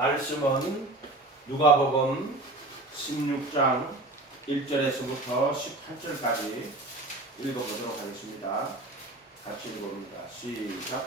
말씀은 누가복음 16장 1절에서부터 18절까지 읽어보도록 하겠습니다. 같이 읽어봅니다. 시작.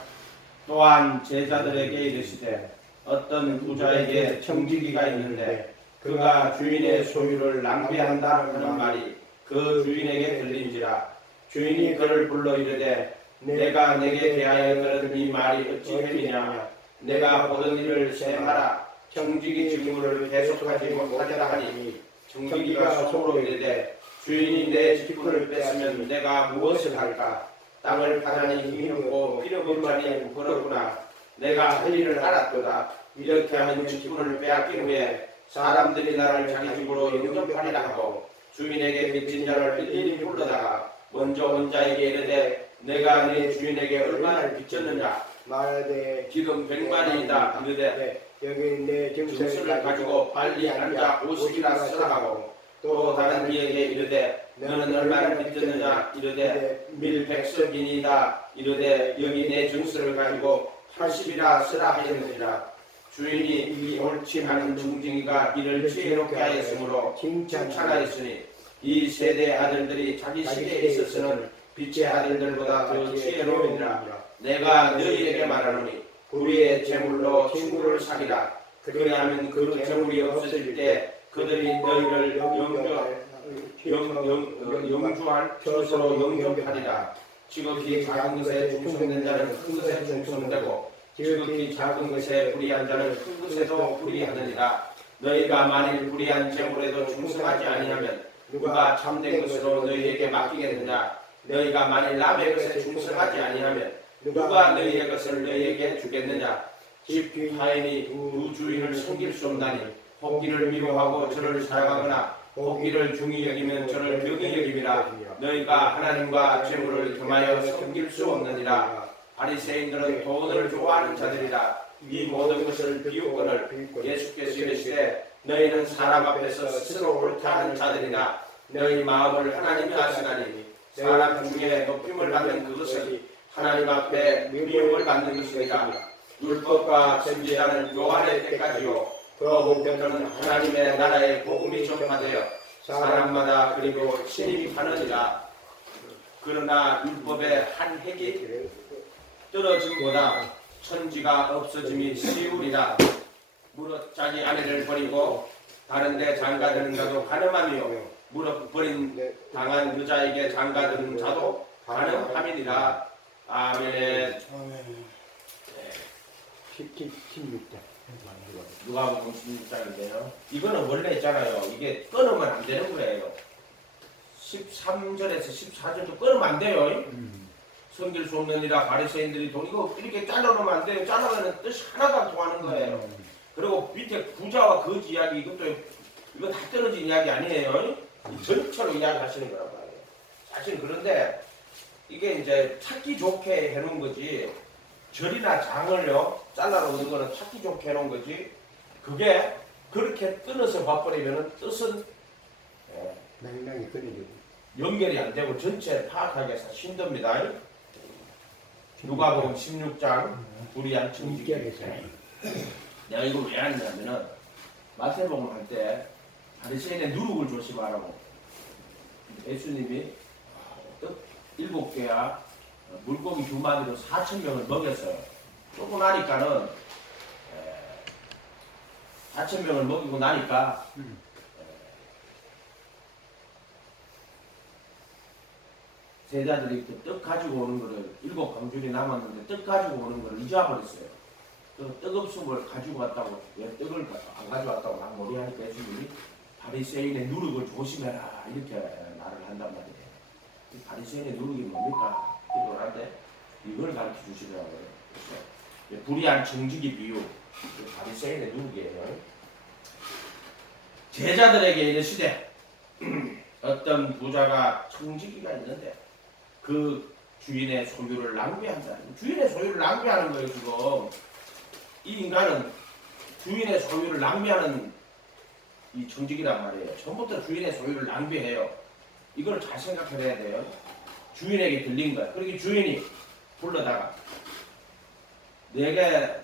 또한 제자들에게 이르시되 어떤 부자에게 청지기가 있는데 그가 주인의 소유를 낭비한다 하는 말이 그 주인에게 들린지라. 주인이 그를 불러 이르되 내가 내게 대하여 들은 이 말이 어찌 햄이냐. 내가 모든 일을 생하라. 청지기 직무를 계속하지 못하리라 하니 청지기가 속으로 이르되 주인이 내 직분을 뺐으면 내가 무엇을 할까. 땅을 파자니 힘이 없고 필요없는 자니 부끄럽구나. 내가 할 일을 알았도다. 이렇게 하면 직분을 빼앗긴 후에 사람들이 나를 자기 집으로 영접하리라 하고 주인에게 빚진 자를 일일이 불러다가 먼저 온 자에게 이르되 내가 네 주인에게 얼마나 빚졌느냐. 말하되 지금 100만이다. 이르되 여기 내 증서를 가지고 빨리 앉아 50이나 쓰라 하고 또 다른 이에게 이르되 너는 얼마나 빚졌느냐. 이르되 밀 100석이니이다. 이르되 여기 내 증서를 가지고 80이나 쓰라 하였느니라. 주인이 이 옳지 않은 청지기가 이를 지혜롭게 하였으므로 칭찬하였으니 이 세대의 아들들이 자기 시대에 있어서는 빛의 아들들보다 더 지혜로우니라. 내가 너희에게 말하노니 우리의 재물로 친구를 사귀라. 그리하면 그 재물이 없어질 때 그들이 너희를 영주할 처소로 영접하리라. 지극히 작은 것에 충성된 자는 큰 것에 충성되고 지극히 작은 것에 불의한 자는 큰 것에도 불의하느니라. 너희가 만일 불의한 재물에도 충성하지 아니하면 누가 참된 것으로 너희에게 맡기겠느냐. 너희가 만일 남의 것에 충성하지 아니하면 누가 너희의 것을 너희에게 주겠느냐. 집 타인이 두 주인을 섬길 수 없나니 혹기를 미워하고 저를 사랑하거나 혹기를 중히 여기면 저를 명히 여김이라. 너희가 하나님과 재물을 겸하여 섬길 수 없느니라. 바리새인들은 돈을 좋아하는 자들이라. 이 모든 것을 비웃거늘 예수께서 이르시되 너희는 사람 앞에서 스스로 옳다 하는 자들이나 너희 마음을 하나님이 아시나니 사람 중에 높임을 받는 그것은 하나님 앞에 미움을 받는 것이니라. 율법과 선지자는 요한의 때까지요 그 목표는 하나님의 나라의 복음이 전파되어 사람마다 그리고 침입하느니라. 그러나 율법의 한 획이 떨어짐보다 천지가 없어짐이 쉬우리라. 무릇 자기 아내를 버리고 다른 데 장가드는 자도 가늠하며 무릇 버린 당한 여자에게 장가드는 자도 가늠함이니라. 아멘. 16장. 누가복음 16장인데요. 이거는 원래 있잖아요. 이게 끊으면 안 되는 거예요. 13절에서 14절도 끊으면 안 돼요. 섬길 수 없느니라. 바리새인들이 돈 이거 이렇게 잘라놓으면 안 돼요. 잘라면 뜻이 하나도 안 통하는 거예요. 그리고 밑에 부자와 거지 이야기 이것도 이거 다 떨어진 이야기 아니에요. 전체로 이야기하시는 거란 말이에요. 사실 그런데 이게 이제 찾기 좋게 해놓은 거지. 절이나 장을요 잘라놓는 거는 찾기 좋게 해놓은 거지. 그게 그렇게 끊어서 봐버리면은 뜻은 맹랑이 끊어지고 연결이 안 되고 전체 파악하기 위해서 힘듭니다. 누가복음 16장 불의한 청지기. 내가 이걸 왜 하냐면은 마태복음 할 때 바리새인의 누룩을 조심하라고 예수님이 떡 7개와 물고기 2마리로 4,000명을 먹였어요. 조금 나니까는 4,000명을 먹이고 나니까 제자들이 떡 가지고 오는 거를 7광줄이 남았는데 떡 가지고 오는 거를 잊어버렸어요. 그 떡없음을 가지고 왔다고 왜 떡을 안 가져왔다고 막 놀이하니까 예수님이 바리새인의 누룩을 조심해라 이렇게 말을 한단 말이에요. 바리새인의 누룩이 뭡니까? 이거한데 이걸 가르쳐 주시더라고요. 불의한 청지기 비유 바리새인의 누룩이에요. 제자들에게 이르시되 어떤 부자가 청지기가 있는데 그 주인의 소유를 낭비한다. 주인의 소유를 낭비하는 거예요. 지금 이 인간은 주인의 소유를 낭비하는 이 청지기란 말이에요. 처음부터 주인의 소유를 낭비해요. 이걸 잘 생각해야 돼요. 주인에게 들린 거야. 그러니 주인이 불러다가 내게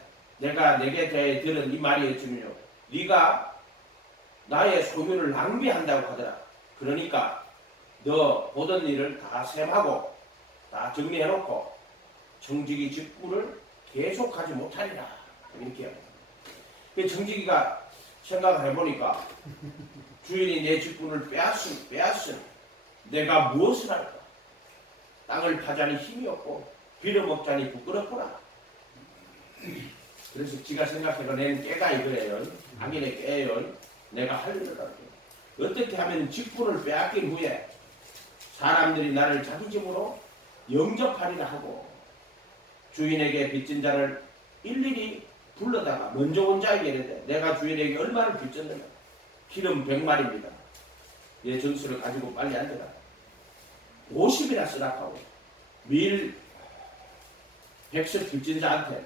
내가 내게 대해 들은 이 말이었지만요. 네가 나의 소유를 낭비한다고 하더라. 그러니까 너 보던 일을 다 셈하고 다 정리해놓고 정직이 직분을 계속하지 못하리라. 이렇게 합니다. 그 정직이가 생각을 해보니까 주인이 내 직분을 빼앗으니 내가 무엇을 할까? 땅을 파자니 힘이 없고 빌어먹자니 부끄럽구나. 그래서 지가 생각해낸 깨가 이거예요. 악인의 깨예요. 내가 할 일을 할게. 어떻게 하면 직분을 빼앗긴 후에 사람들이 나를 자기 집으로 영접하리라 하고 주인에게 빚진 자를 일일이 불러다가 먼저 온 자에게 이르되 내가 주인에게 얼마를 빚졌느냐. 기름 100마리입니다. 내 정수를 가지고 빨리 앉아라. 50이나 쓰라고 밀 100석 빚진 자한테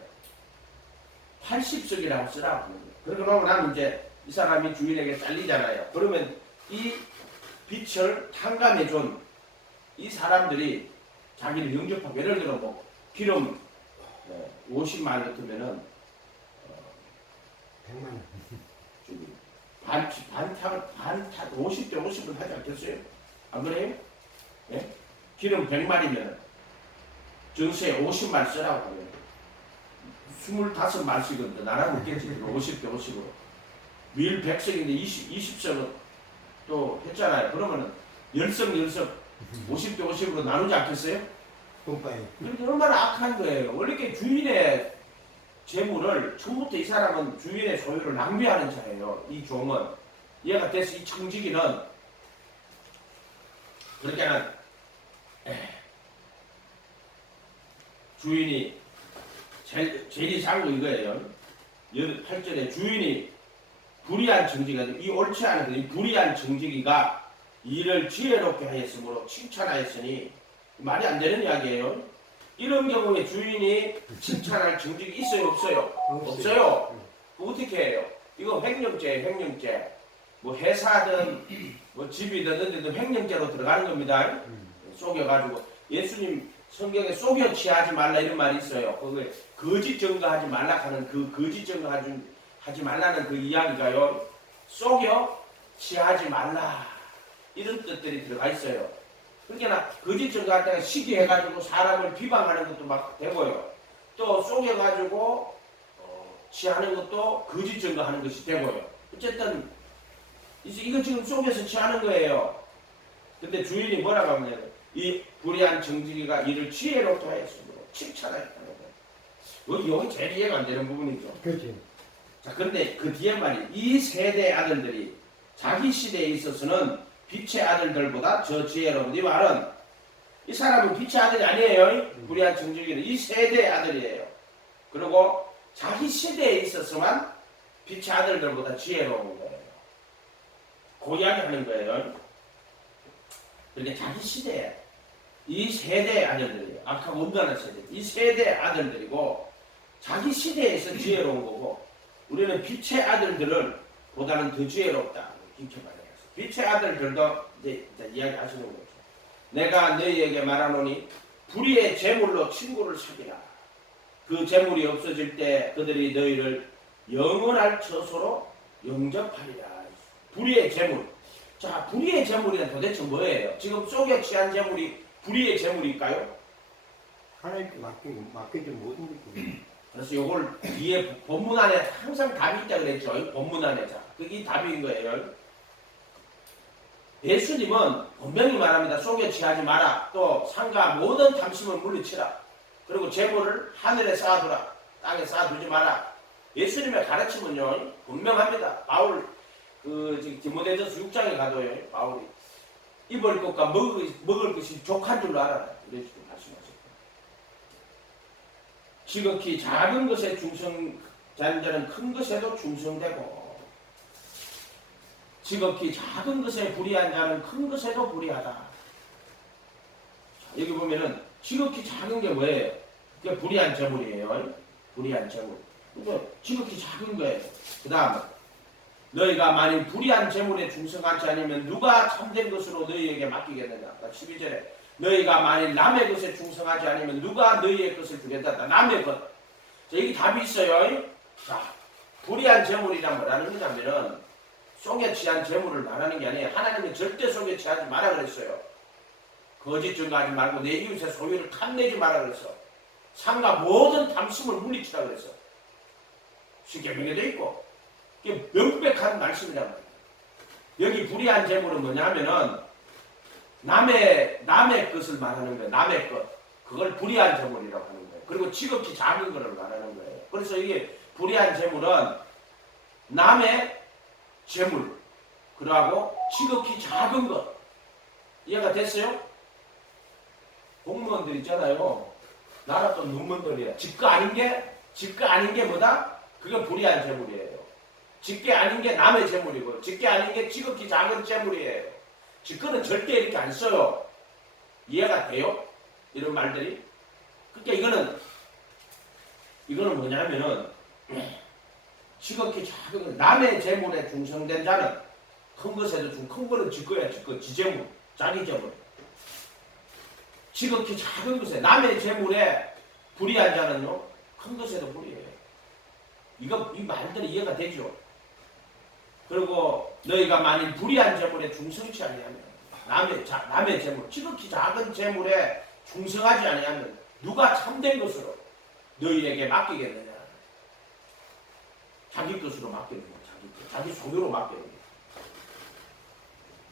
80석이라고 쓰라고. 그러고 나면 나는 이제 이 사람이 주인에게 잘리잖아요. 그러면 이 빚을 탕감해준 이 사람들이 자기를 영접하고, 예를 들어 뭐 기름 50만 같으면은 100만 원. 반타 50대 50을 하지 않겠어요? 안 그래요? 예? 기름 100마리면 정수에 50만 쓰라고 하면 25말씩은 나라고 있겠지. 50대 50으로 밀 100석인데 20석은 또 했잖아요. 그러면은 10석 50대 50으로 나누지 않겠어요? 돈바에. 그렇게 얼마나 악한 거예요. 원래 이렇게 주인의 재물을 처음부터 이 사람은 주인의 소유를 낭비하는 자예요. 이 종은 얘가 돼서 이 청지기는 그러니까는 주인이 제일 상고 이거예요. 8절에 주인이 불의한 정직이가 이 옳지 않은 이 불의한 정직이가 이를 지혜롭게 하였으므로 칭찬하였으니 말이 안 되는 이야기예요. 이런 경우에 주인이 칭찬할 정직이 있어요, 없어요? 없어요. 어떻게 해요? 이거 횡령죄예요, 횡령죄. 뭐 회사든 뭐 집이든 어디든 횡령죄로 들어가는 겁니다. 속여가지고 예수님 성경에 속여 취하지 말라 이런 말이 있어요. 그걸 거짓 증거하지 말라 하는 그 거짓 증거하지 말라는 그 이야기가요. 속여 취하지 말라 이런 뜻들이 들어가 있어요. 그러니까 거짓 증거할 때가 시기해가지고 사람을 비방하는 것도 막 되고요. 또 속여가지고 취하는 것도 거짓 증거하는 것이 되고요. 어쨌든 이거 지금 속여서 취하는 거예요. 근데 주인이 뭐라고 하면 이 불의한 정직이가 이를 지혜롭게 하였으므로 칭찬하였다는 거예요. 여기 제일 이해가 안 되는 부분이죠. 그렇지. 자, 그런데 그 뒤에 말이 이 세대 아들들이 자기 시대에 있어서는 빛의 아들들보다 저 지혜로운. 이 말은 이 사람은 빛의 아들이 아니에요. 불의한 정직이는 이 세대의 아들이에요. 그리고 자기 시대에 있어서만 빛의 아들들보다 지혜로운 거예요. 그 이야기 하는 거예요. 그러니까 자기 시대에 이 세대의 아들들이에요. 악하고 온전한 세대. 이 세대의 아들들이고 자기 시대에서 지혜로운 거고 우리는 빛의 아들들을 보다는 더 지혜롭다. 이렇게 말해요. 빛의 아들들도 이제 이야기하시는 거죠. 내가 너희에게 말하노니 불의의 재물로 친구를 사귀라. 그 재물이 없어질 때 그들이 너희를 영원할 처소로 영접하리라. 불의의 재물. 자, 불의의 재물이 도대체 뭐예요? 지금 속여 취한 재물이 불의의 재물일까요? 하나님께 맡기지 모든 게. 그래서 요걸 뒤에 본문 안에 항상 답이 있다 그랬죠. 본문 안에. 자, 그게 답인 거예요. 예수님은 분명히 말합니다. 속여 취하지 마라. 또 상가 모든 탐심을 물리치라. 그리고 재물을 하늘에 쌓아두라. 땅에 쌓아두지 마라. 예수님의 가르침은요 분명합니다. 바울 디모데전서 6장에 가도요 바울이 입을 것과 먹을 것이 족한 줄로 알아라. 이런 식으로 말씀하셨고 지극히 작은 것에 충성된 자는 큰 것에도 충성되고 지극히 작은 것에 불의한 자는 큰 것에도 불의하다. 자, 여기 보면은 지극히 작은 게 뭐예요? 그게 불의한 재물이에요. 불의한 재물. 그러니까 지극히 작은 거예요. 그 다음에 너희가 만일 불의한 재물에 충성하지 않으면 누가 참된 것으로 너희에게 맡기겠느냐. 12절에 너희가 만일 남의 것에 충성하지 않으면 누가 너희의 것을 주겠다. 남의 것. 자, 여기 답이 있어요. 자, 불의한 재물이란 뭐라는 거냐면은 속에 취한 재물을 말하는 게 아니에요. 하나님은 절대 속에 취하지 마라 그랬어요. 거짓 증거하지 말고 내 이웃의 소유를 탐내지 마라 그랬어. 삼가 모든 탐심을 물리치라 그랬어. 십계명에도 있고 이게 명백한 말씀이란 말이에요. 여기 불의한 재물은 뭐냐면은 남의 것을 말하는 거예요. 남의 것. 그걸 불의한 재물이라고 하는 거예요. 그리고 지극히 작은 것을 말하는 거예요. 그래서 이게 불의한 재물은 남의 재물, 그러고 지극히 작은 것. 이해가 됐어요? 공무원들 있잖아요. 나라 또 눈먼들이야. 직거 아닌 게 뭐다? 그게 불의한 재물이에요. 직계 아닌 게 남의 재물이고, 직계 아닌 게 지극히 작은 재물이에요. 직거는 절대 이렇게 안 써요. 이해가 돼요? 이런 말들이. 그러니까 이거는 뭐냐면은 지극히 작은 남의 재물에 충성된 자는 큰 것에도 큰 거는 직거야. 직거, 지재물, 자기 재물. 지극히 작은 것에 남의 재물에 불의한 자는요 큰 것에도 불의해요. 이 말들이 이해가 되죠? 그리고 너희가 만일 불의한 재물에 충성치 아니하면 남의 재물, 지극히 작은 재물에 충성하지 아니하면 누가 참된 것으로 너희에게 맡기겠느냐? 자기 것으로 맡기는 거야. 자기 소유로 맡기는 거야.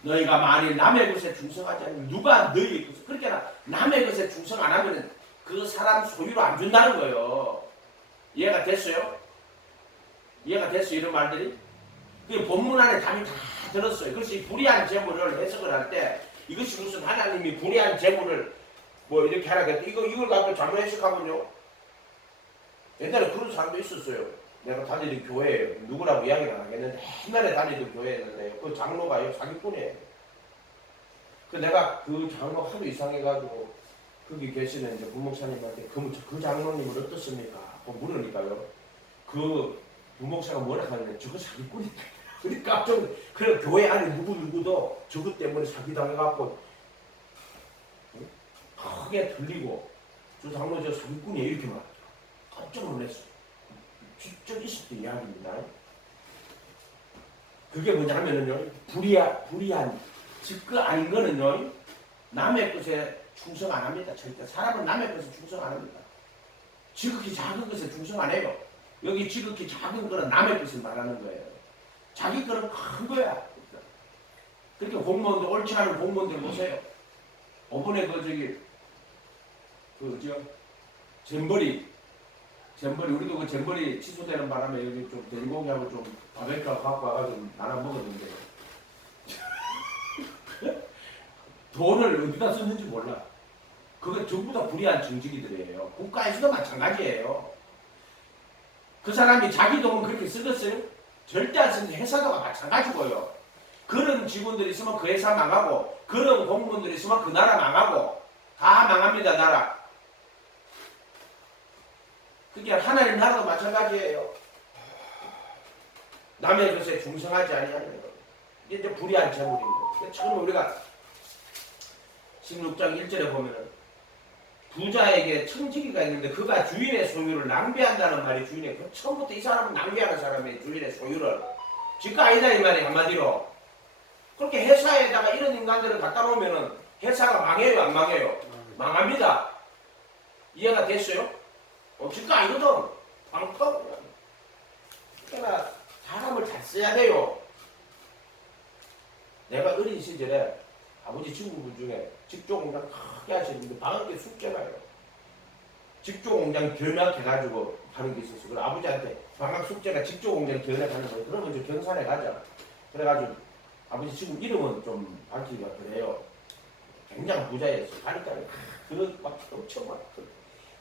너희가 만일 남의 것에 충성하지 않으면 누가 너희의 것을, 그러니까 남의 것에 충성 안 하면 그 사람 소유로 안 준다는 거예요. 이해가 됐어요? 이해가 됐어요? 이런 말들이? 그 본문 안에 답이 다 들었어요. 그래서 이 불의한 재물을 해석을 할 때 이것이 무슨 하나님이 불의한 재물을 뭐 이렇게 하라겠다. 이걸 갖고 잘못 해석하면요. 옛날에 그런 사람도 있었어요. 내가 다니는 교회예요. 누구라고 이야기를 안 하겠는데 옛날에 다니던 교회였는데 그 장로가요 사기꾼이에요. 그 내가 그 장로 하도 이상해가지고 거기 계시는 이제 부목사님한테 그 장로님은 어떻습니까? 물으니까요. 그 부목사가 뭐라 하는데 저거 사기꾼이다. 그러니까 좀 그래 교회 안에 누구도 저것 때문에 사기당해갖고 크게 들리고 저 장로 저 사기꾼이에요 이렇게 말. 깜짝 놀랐어요. 직접 있었던 이야기입니다. 그게 뭐냐면요 불의한 직거 아닌 거는요 남의 것에 충성 안 합니다. 절대 사람은 남의 것에 충성 안 합니다. 지극히 작은 것에 충성 안 해요. 여기 지극히 작은 거는 남의 것을 말하는 거예요. 자기 거는 큰 거야. 그렇게 공무원들 옳지 않은 공무원들 보세요. 이번에 잼버리 우리도 그 잼버리 취소되는 바람에 여기 좀 돼지고기하고 좀 바베큐하고 갖고 와가지고 나눠 먹었는데 돈을 어디다 썼는지 몰라. 그거 전부 다 불의한 정직이들이에요. 국가에서도 마찬가지예요. 그 사람이 자기 돈은 그렇게 쓰겠어요? 절대 안 쓰는데 회사도 마찬가지고요. 그런 직원들이 있으면 그 회사 망하고 그런 공무원들이 있으면 그 나라 망하고 다 망합니다. 나라. 그게 하나님 나라도 마찬가지예요. 남의 것에 충성하지 아니하는 것. 이게 이제 불의한 재물인 거. 처음에 우리가 16장 1절에 보면은 부자에게 청지기가 있는데 그가 주인의 소유를 낭비한다는 말이 주인의 그 처음부터 이 사람은 낭비하는 사람의 주인의 소유를 지가 아니다 이 말이 한마디로. 그렇게 회사에다가 이런 인간들을 갖다 놓으면은 회사가 망해요 안 망해요? 망합니다. 이해가 됐어요? 지가 아니거든. 방떡. 그러니까 사람을 잘 써야 돼요. 내가 어린 시절에 아버지 친구분 중에 직조공장 크게 하시는데 방학에 숙제가요. 직조공장 견학해가지고 하는 게 있었어. 그래서 아버지한테 방학 숙제가 직조공장 견학하는 거예요. 그러면 이제 경산에 가자. 그래가지고 아버지 지금 이름은 좀 밝히기가 그래요. 굉장히 부자였어. 가니까 막 엄청 막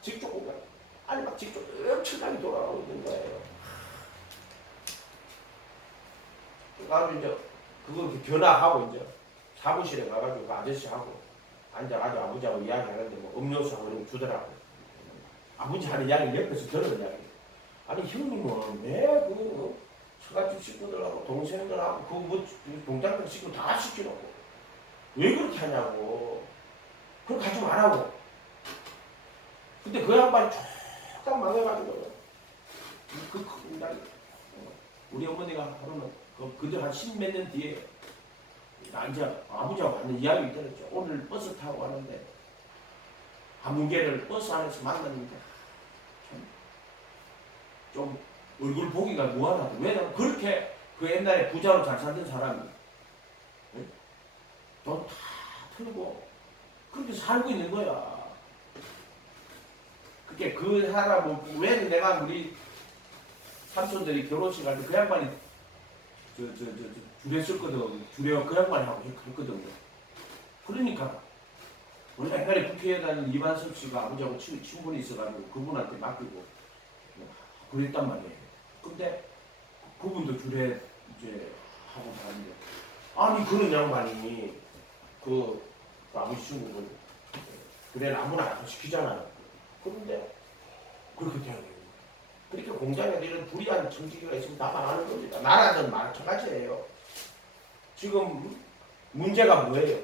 직조공장 아니 막 직접 엄청나게 돌아가고 있는 거예요. 그래가지고 이제 그거 견학하고 이제 사무실에 가가지고 그 아저씨하고 앉아가지고 아버지하고 이야기하는데 뭐 음료수하고 이런 거 주더라고. 아버지 하는 이야기를 옆에서 들은 이야기. 아니 형님은 왜 그 처갓집 식구들하고 동생들하고 그 뭐 동장들 식구 다 시키라고 왜 그렇게 하냐고. 그렇게 하지 말라고. 근데 그 양반이 딱 망해가지고 우리 어머니가 하루는 그들 한 10몇 년 뒤에 나 이제 아버지하고 하는 이야기를 들었죠. 오늘 버스 타고 왔는데 한문계를 버스 안에서 만났는데 좀 얼굴 보기가 무한하다. 왜냐면 그렇게 그 옛날에 부자로 잘 살던 사람이 돈 다 털고 그렇게 살고 있는 거야. 그게 그 사람 왜 내가 우리 삼촌들이 결혼식 할 때 그 양반이 주례 썼거든. 주례 그 양반이 하고 했거든. 그러니까 원래 옛날에 국회에 다니는 이만섭 씨가 아버지하고 친분이 있어가지고 그분한테 맡기고 그랬단 말이에요. 근데 그분도 주례 이제 하고 다니는데 아니 그런 양반이 그 아버지 친구를 주례를 아무나 안 시키잖아요. 그런데 그렇게 돼야 돼요. 그렇게 공장에 이런 불이한 정치기가 있으면 다 망하는 겁니다. 나라든 마찬가지예요. 지금 문제가 뭐예요?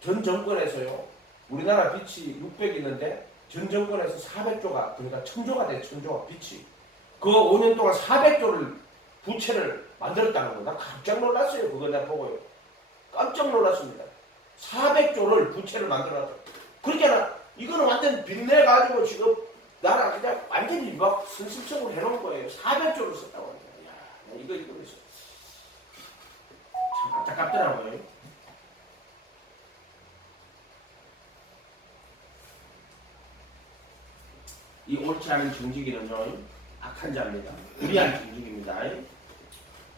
전 정권에서요. 우리나라 빚이 600 있는데 전 정권에서 400조가 그러니까 1000조가 돼. 1000조가 빚이. 그 5년 동안 400조를 부채를 만들었다는 거. 나 깜짝 놀랐어요. 그거 내가 보고요. 깜짝 놀랐습니다. 400조를 부채를 만들었다. 그러니까 이거는 완전 빚내가지고 지금 나라 그냥 완전히 막 선심적으로 해놓은 거예요. 400조를 썼다고 합니다. 야, 이거 참 안타깝더라고요. 이 옳지 않은 정직이는요 악한 자입니다. 불의한 정직입니다.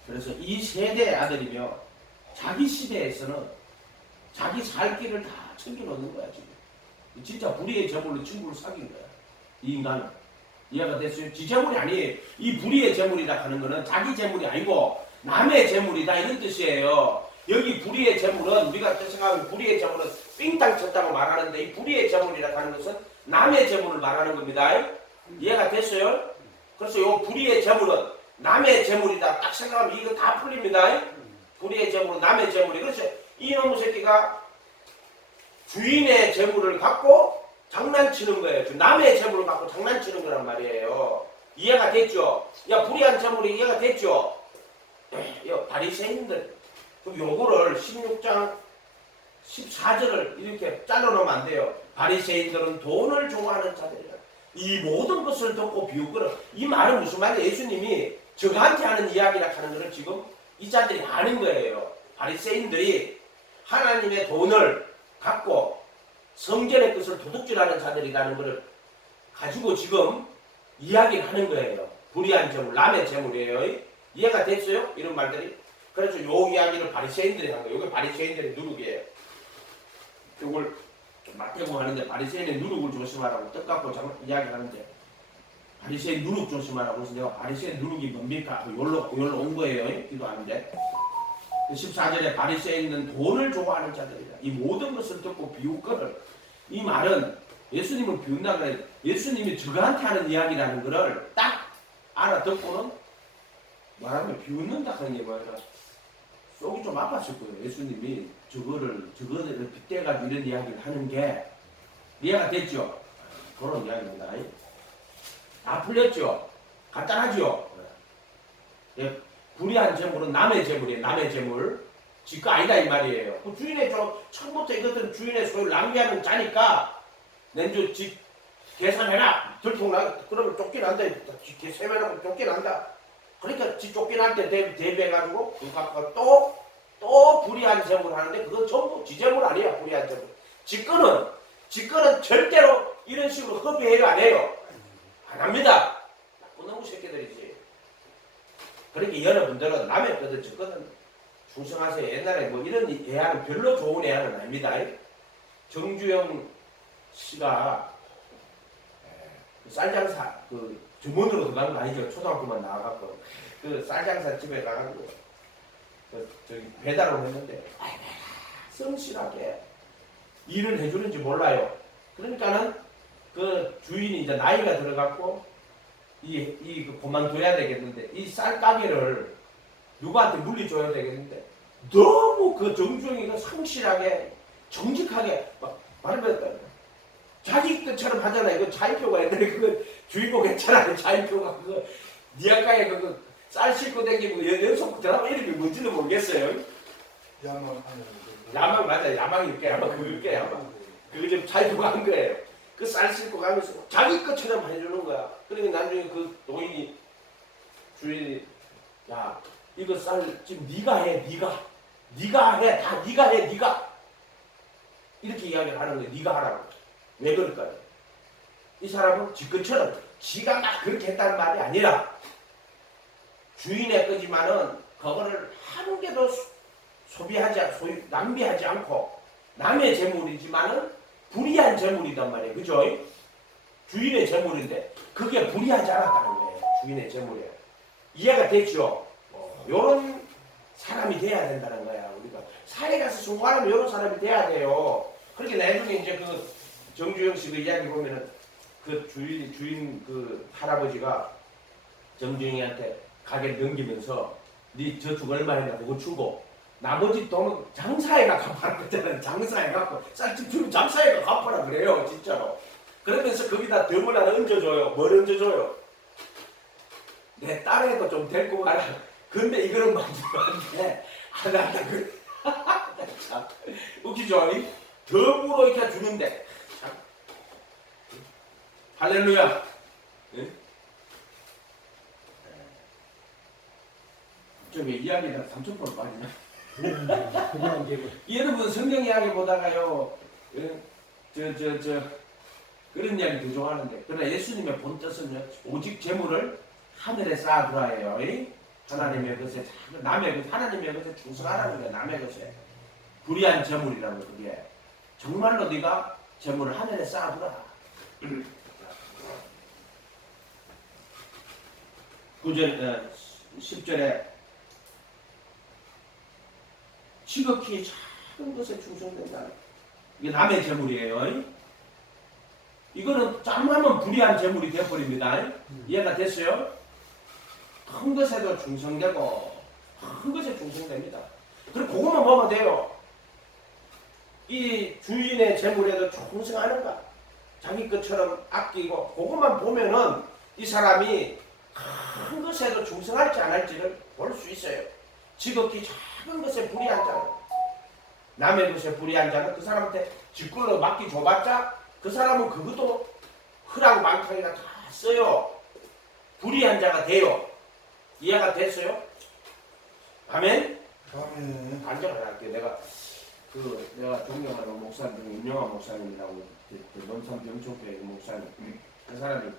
그래서 이 세대의 아들이며 자기 시대에서는 자기 살 길을 다 챙겨놓는 거야 지금. 진짜 불의의 재물로 친구를 사귄 거야. 이 인간은. 이해가 됐어요? 지 재물이 아니에요. 이 불의의 재물이라 하는 거는 자기 재물이 아니고 남의 재물이다 이런 뜻이에요. 여기 불의의 재물은 우리가 생각하면 불의의 재물은 삥땅 쳤다고 말하는데 이 불의의 재물이라 하는 것은 남의 재물을 말하는 겁니다. 이해가 됐어요? 그래서 이 불의의 재물은 남의 재물이다 딱 생각하면 이거 다 풀립니다. 불의의 재물은 남의 재물이. 그래서 이놈의 새끼가 주인의 재물을 갖고 장난치는 거예요. 남의 재물을 갖고 장난치는 거란 말이에요. 이해가 됐죠? 야 불의한 재물이 이해가 됐죠? 바리새인들 요거를 16장 14절을 이렇게 잘라놓으면 안 돼요. 바리새인들은 돈을 좋아하는 자들이다. 이 모든 것을 듣고 비웃거라. 이 말은 무슨 말이에요? 예수님이 저한테 하는 이야기라 하는 것을 지금 이 자들이 아는 거예요. 바리새인들이 하나님의 돈을 갖고 성전의 것을 도둑질하는 자들이라는 것을 가지고 지금 이야기를 하는 거예요. 불의한 재물, 남의 재물이에요. 이해가 됐어요? 이런 말들이. 그래서 요 이야기를 바리새인들이 한 거예요. 이게 바리새인들의 누룩이에요. 이걸 마태복음 하는데 바리새인의 누룩을 조심하라고 뜻갖고 이야기하는데 바리새인 누룩 조심하라고 해서 내가 바리새인 누룩이 뭡니까? 여기로 온 거예요. 기도하는데 14절에 바리새인은 돈을 좋아하는 자들이다. 이 모든 것을 듣고 비웃거늘. 이 말은 예수님을 비웃는다 그래요. 예수님이 저한테 하는 이야기라는 것을 딱 알아듣고는 말하면 비웃는다 하는 게 뭐야? 속이 좀 아팠을 거예요. 예수님이 저거를 빗대가지고 이런 이야기를 하는 게 이해가 됐죠? 그런 이야기입니다. 다 풀렸죠? 간단하죠? 예, 불의한 재물은 남의 재물이에요. 남의 재물. 지거 아니다 이 말이에요. 그 주인의 처음부터 이것들은 주인의 소유를 낭비하는 자니까 낸주 집 계산해라. 들통나. 그러면 쫓겨난다. 세면하고 쫓겨난다. 그러니까 지 쫓겨날 때 대비해가지고 그거 갖고 또 불의한 재물을 하는데 그건 전부 지 재물 아니야. 불의한 재물. 지거는 절대로 이런 식으로 허비해요 안 해요? 안 합니다. 나쁜 놈의 새끼들이지. 그러니까 여러분들은 남의 거든 지거는 충성하세요. 옛날에 뭐 이런 애하는 별로 좋은 애하는 아닙니다. 정주영 씨가 쌀장사 주문으로 들어간 거 아니죠. 초등학교만 나와갖고 그 쌀장사 집에 가가지고 저기 배달을 했는데 성실하게 일을 해주는지 몰라요. 그러니까는 그 주인이 이제 나이가 들어갔고 그만둬야 되겠는데 이 쌀가게를 누구한테 물리줘야 되겠는데 너무 그 정주영이가 성실하게 정직하게 말해봤다. 자기 것처럼 하잖아요. 그 차인표가 옛날에 그 주인공 했잖아요. 차인표가 그거 니아가에 그거 쌀 싣고 다니고 연속 드라마 이름이 뭔지도 모르겠어요. 야망 맞아요. 야망이 이렇게 아마 그게 아마 그거 좀 차인표가 한 거예요. 그 쌀 싣고 가면서 자기 것처럼 해주는 거야. 그러니까 나중에 그 노인이 주인이 야 이거 쌀 지금 네가 해 네가 해 다 네가 해 네가 이렇게 이야기를 하는 거예요. 네가 하라고. 왜 그럴까요? 이 사람은 지 것처럼 지가 막 그렇게 했다는 말이 아니라 주인의 거지만은 그거를 한 개도 낭비하지 않고 남의 재물이지만은 불이한 재물이단 말이에요. 그죠? 주인의 재물인데 그게 불이하지 않았다는 거예요. 주인의 재물에. 이해가 됐죠? 요런 사람이 돼야 된다는 거야. 우리가 사회 가서 성공하려면 요런 사람이 돼야 돼요. 그렇게 나중에 이제 그 정주영 씨 그 이야기 보면은 그 주인 그 할아버지가 정주영이한테 가게를 넘기면서 네 저축 얼마 했나 그거 주고 나머지 돈은 장사해가 갚아라 그랬잖아요. 장사해 갖고 쌀집 주면 장사해가 갚아라 그래요. 진짜로. 그러면서 거기다 덤을 하나 얹어줘요. 뭘 얹어줘요? 내 딸애도 좀 데리고 가라. 근데 이거는 만지면 안 돼. 안 한다. 참 웃기죠? 덤으로 이렇게 주는데. 참. 할렐루야. 네? 저기 이야기가 3,000번 빠지나? 그냥 이제 여러분 성경 이야기 보다가요. 그런 이야기 더 좋아하는데 그러나 예수님의 본 뜻은요. 오직 재물을 하늘에 쌓아두라예요. 하나님의 것에 남의 것 하나님의 것에 충성하라는 거예요. 남의 것에 불의한 재물이라는 거 그게 정말로 네가 재물을 하늘에 쌓아두라. 9절 10절에 지극히 작은 것에 충성된다. 이게 남의 재물이에요. 이거는 짬하면 불의한 재물이 되어버립니다. 이해가 됐어요? 큰 것에도 충성되고 큰 것에 충성됩니다. 그리고 그것만 보면 돼요. 이 주인의 재물에도 충성하는가? 자기 것처럼 아끼고 그것만 보면은 이 사람이 큰 것에도 충성할지 안 할지를 볼 수 있어요. 지극히 작은 것에 불의한 자는 남의 것에 불의한 자는 그 사람한테 직걸로 맡기 줘봤자 그 사람은 그것도 허락 망탕이가 다 써요. 불의한 자가 돼요. 이해가 됐어요? 아멘? 아멘. 간절을 할게요. 내가 존경하는 목사님 중에 윤영환 목사님이라고 논산 병총교회 목사님 그 사람이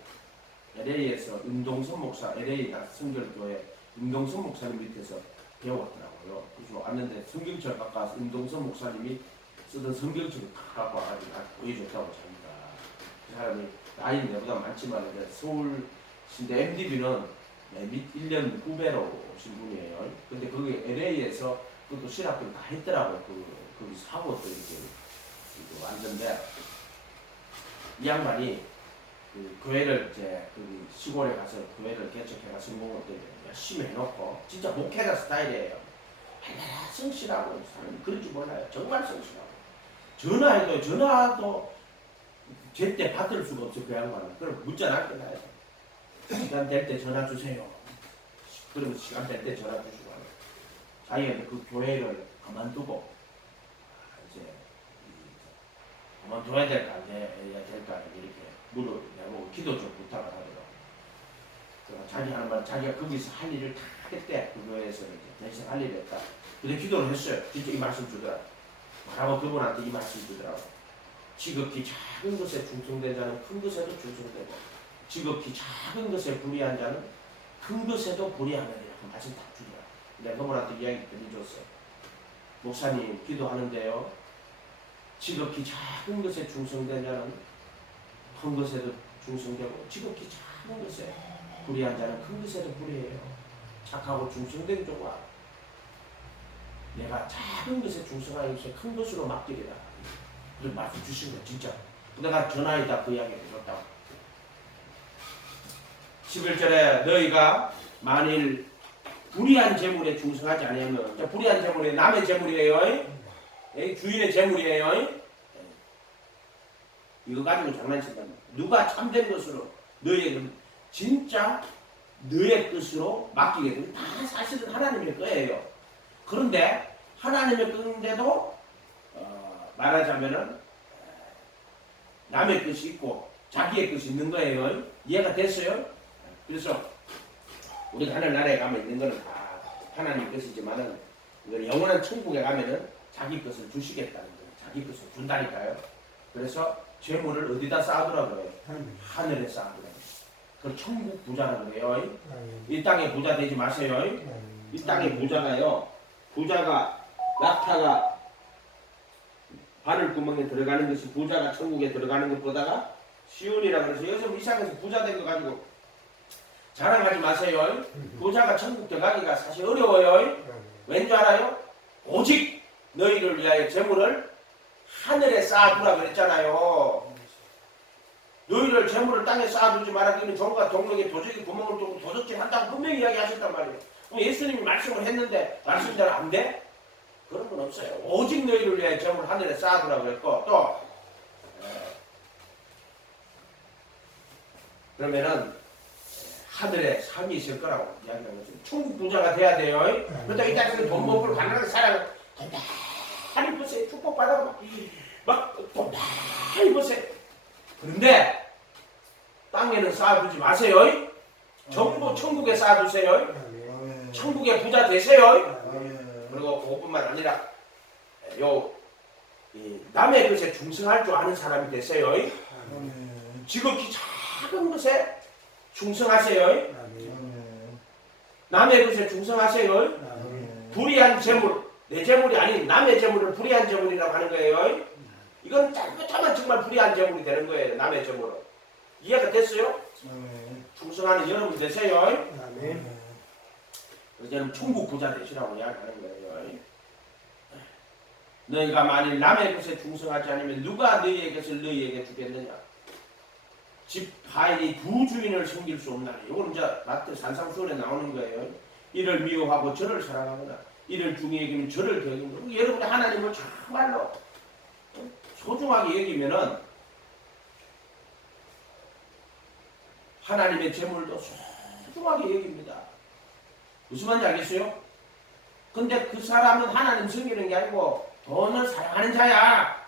LA에서 윤동선 목사 LA 성결교회 윤동선 목사님 밑에서 배웠더라고요. 그래서 왔는데 성경책을 갖고 와서 윤동선 목사님이 쓰던 성경책을 갖고 와가지고 보여줬다고 합니다. 그 사람이 나이는 내보다 많지만 이제 서울 신대 MDB는 및 1년 후배로 오신 분이에요. 근데 거기 LA에서 그것도 실학을 다 했더라고요. 거기서 하고 또 이렇게 왔는데 이 양반이 그 교회를 이제 그 시골에 가서 교회를 개척해가 성공을 또 열심히 해놓고 진짜 목회자 스타일이에요. 얼마나 성실하고 사람이 그런지 몰라요. 정말 성실하고 전화도 제때 받을 수가 없어 그 양반은. 그럼 문자 남겨놔요. 시간 될 때 전화 주세요. 그러면 시간 될 때 전화 주시고 자기가 그 교회를 그만두고 이제 그만둬야 될까 안 해야 될까 이렇게 물어내고 기도 좀 부탁을 하더라고요. 자기 하는 말 자기가 거기서 할 일을 다 했대. 그 교회에서 이제 더 이상 할 일을 했다. 근데 기도를 했어요. 진짜 이 말씀 주더라. 말하고 그분한테 이 말씀 주더라고. 지극히 작은 것에 충성된 자는 큰 것에도 충성되고 지극히 작은 것에 불의한 자는 큰 것에도 불의하느니라. 그 말씀 딱 주더라. 내가 그분한테 이야기 들려줬어요. 목사님 기도하는데요. 지극히 작은 것에 충성된 자는 큰 것에도 충성되고 지극히 작은 것에 불의한 자는 큰 것에도 불의해요. 착하고 충성된 자가 내가 작은 것에 충성하기 위해서 큰 것으로 맡기리라. 그런 말씀 주신 거예요. 진짜. 내가 전화에다 그 이야기를 해줬다고. 11절에 너희가 만일 불의한 재물에 충성하지 아니하면 불의한 재물이 남의 재물이에요. 주인의 재물이에요. 이거 가지고 장난친다. 누가 참된 것으로 너희에게 진짜 너의 뜻으로 맡기게 되면 다 사실은 하나님의 거예요. 그런데 하나님의 건데도 말하자면은 남의 뜻이 있고 자기의 뜻이 있는 거예요. 이해가 됐어요? 그래서 우리 하늘나라에 가면 있는 거는 다 하나님 뜻이지만은 이건 영원한 천국에 가면은 자기 것을 주시겠다는 거예요. 자기 것을 준다니까요. 그래서 재물을 어디다 쌓아두라고요? 하늘에 쌓아두라고요. 그걸 천국 부자라고 그래요. 이 땅에 부자 되지 마세요. 이 땅에 부자가요. 부자가 낙타가 바늘구멍에 들어가는 것이 부자가 천국에 들어가는 것보다가 시온이라 그래서 여기서 이상해서 부자 된 거 가지고 자랑하지 마세요. 부자가 천국 들어가기가 사실 어려워요. 왠 줄 알아요? 오직 너희를 위하여 재물을 하늘에 쌓아두라 그랬잖아요. 너희를 재물을 땅에 쌓아두지 마라. 그는 종과 동력에 도적이 구멍을 뚫고 도적질 한다고 분명히 이야기하셨단 말이에요. 예수님이 말씀을 했는데 말씀대로 안 돼? 그런 건 없어요. 오직 너희를 위하여 재물을 하늘에 쌓아두라 그랬고 또 그러면은 하늘에 삶이 있을 거라고 이야기하는 거죠. 천국 부자가 돼야 돼요. 그러다 이 땅에서 돈 먹고 가난하게 살아요. 돈 많이 버세요. 축복받아고 막 돈 많이 버세요. 그런데 땅에는 쌓아두지 마세요. 전부 천국에 쌓아두세요. 천국의 부자 되세요. 그리고 그것뿐만 아니라 남의 것에 충성할 줄 아는 사람이 되세요. 지극히 작은 것에 충성하세요. 남의 것에 충성하세요. 불의한 재물, 내 재물이 아닌 남의 재물을 불의한 재물이라고 하는 거예요. 이건 잘못하면 정말 불의한 재물이 되는 거예요. 남의 재물은. 이해가 됐어요? 충성하는 여러분 되세요. 이제는 천국 부자 되시라고 이야기하는 거예요. 너희가 만일 남의 것에 충성하지 않으면 누가 너희의 것을 너희에게 주겠느냐? 집 하인이 두 주인을 섬길 수 없나니. 이건 이제 마태 산상수훈에 나오는 거예요. 이를 미워하고 저를 사랑하거나 이를 중히 여기면 저를 더 여기면. 여러분이 하나님을 정말로 소중하게 여기면은 하나님의 재물도 소중하게 여깁니다. 무슨 말인지 알겠어요? 근데 그 사람은 하나님 섬기는 게 아니고 돈을 사랑하는 자야.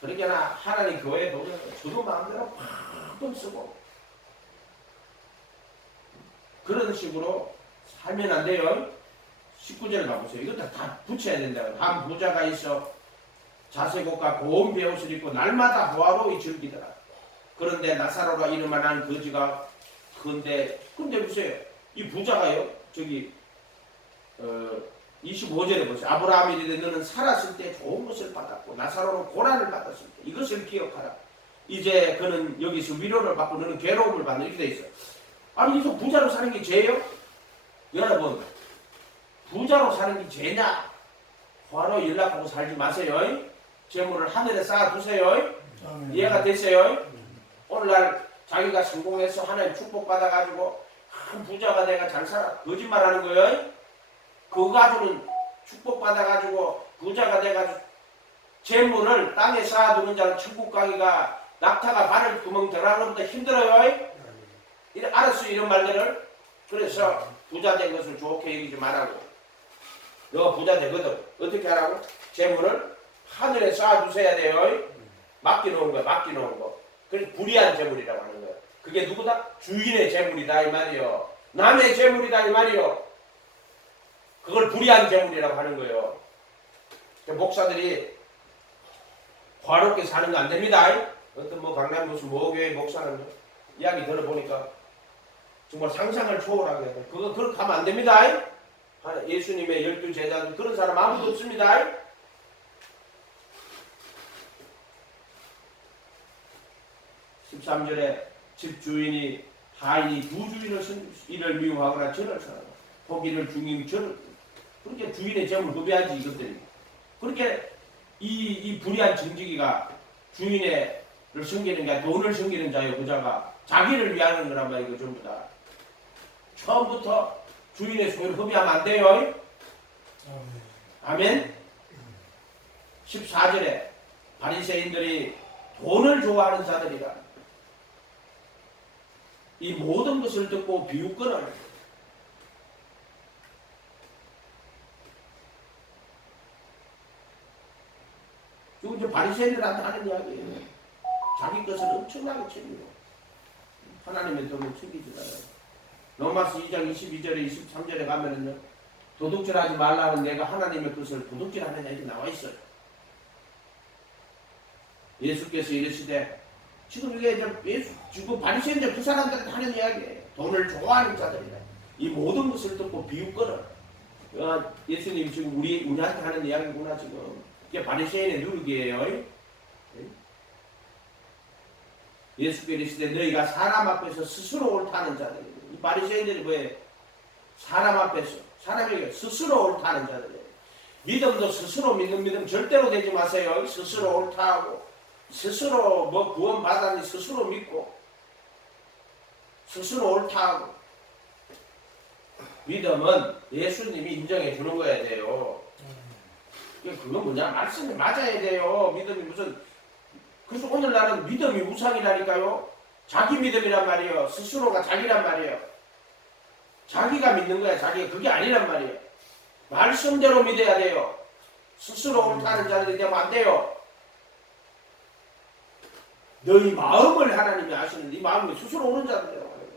그러니까 하나님 교회 돈을 저도 마음대로 팍팍 쓰고 그런 식으로 살면 안 돼요. 19절을 가보세요. 이것도 다 붙여야 된다고. 한 부자가 있어 자색옷과 고운 베옷을 입고 날마다 보화로이 즐기더라. 그런데 나사로라 이름만한 거지가 근데 보세요. 이 부자가요. 저기 25절에 보세요. 아브라함이 이르되 너는 살았을 때 좋은 것을 받았고 나사로는 고난을 받았을 때 이것을 기억하라. 이제 그는 여기서 위로를 받고 너는 괴로움을 받는 이렇게 돼 있어요. 아니 여기서 부자로 사는 게 죄예요? 여러분 부자로 사는 게 죄냐? 화로 연락하고 살지 마세요. 재물을 하늘에 쌓아두세요. 이해가 되세요? 오늘날 자기가 성공해서 하나님 축복받아가지고 한 부자가 내가 잘 살아 거짓말하는 거예요. 그거 가지고는 축복받아가지고 부자가 돼가지고 재물을 땅에 쌓아두는 자는 천국 가기가 낙타가 바늘 구멍 들어가는 것보다 힘들어요. 알았어요 이런 말들을. 그래서 부자 된 것을 좋게 여기지 말라고. 너가 부자 되거든. 어떻게 하라고? 재물을 하늘에 쌓아두셔야 돼요. 맡겨놓은 거야. 맡겨놓은 거. 그래서 불의한 재물이라고 하는 거야. 그게 누구다? 주인의 재물이다 이 말이요. 남의 재물이다 이 말이요. 그걸 불의한 재물이라고 하는 거예요. 목사들이 과롭게 사는 거 안 됩니다. 어떤 강남 무슨 모교회 목사는 이야기 들어보니까 정말 상상을 초월하게 해요. 그거 그렇게 하면 안 됩니다. 예수님의 12 제자들 그런 사람 아무도 없습니다. 13절에 집주인이 하인이 두 주인을 이를 미워하거나 저를 사랑하고 포기를 중임 저를 그렇게 주인의 재물 구비하지 이것들이. 그렇게 이 불의한 정직이가 주인을 섬기는 게 아니라 돈을 섬기는 자예요. 부자가 자기를 위하는 거란 말이고 전부 다. 처음부터 주인의 소유를 허비하면 안 돼요. 아멘. 14절에 바리새인들이 돈을 좋아하는 자들이라. 이 모든 것을 듣고 비웃거늘 이거 이제 바리새인들한테 하는 이야기예요. 자기 것을 엄청나게 챙기고 하나님의 돈을 챙기지 않아요. 로마서 2장 22절에 23절에 가면은요, 도둑질하지 말라는 내가 하나님의 것을 도둑질하느냐 이렇게 나와 있어요. 예수께서 이르시되 지금 이게 지금 바리새인들 그 사람들한테 하는 이야기예요. 돈을 좋아하는 자들이다. 이 모든 것을 듣고 비웃거늘. 예수님이 지금 우리한테 하는 이야기구나 지금. 이게 바리새인의 누룩이에요. 예수께서 이르시되 너희가 사람 앞에서 스스로 옳다는 자들이다. 이 바리새인들이 뭐예요? 사람 앞에서 사람에게 스스로 옳다는 자들이에요. 믿음도 스스로 믿는 믿음 절대로 되지 마세요. 스스로 옳다하고 스스로 뭐 구원 받았니 스스로 믿고 스스로 옳다하고 믿음은 예수님이 인정해 주는 거야 돼요. 그건 뭐냐? 말씀이 맞아야 돼요. 믿음이 무슨 그래서 오늘날은 믿음이 우상이라니까요. 자기 믿음이란 말이에요. 스스로가 자기란 말이에요. 자기가 믿는 거야. 자기가 그게 아니란 말이에요. 말씀대로 믿어야 돼요. 스스로 옳다는 자들이 되면 안 돼요. 너희 마음을 하나님이 아시는 네 마음이 스스로 옳은 자들이라고 해요.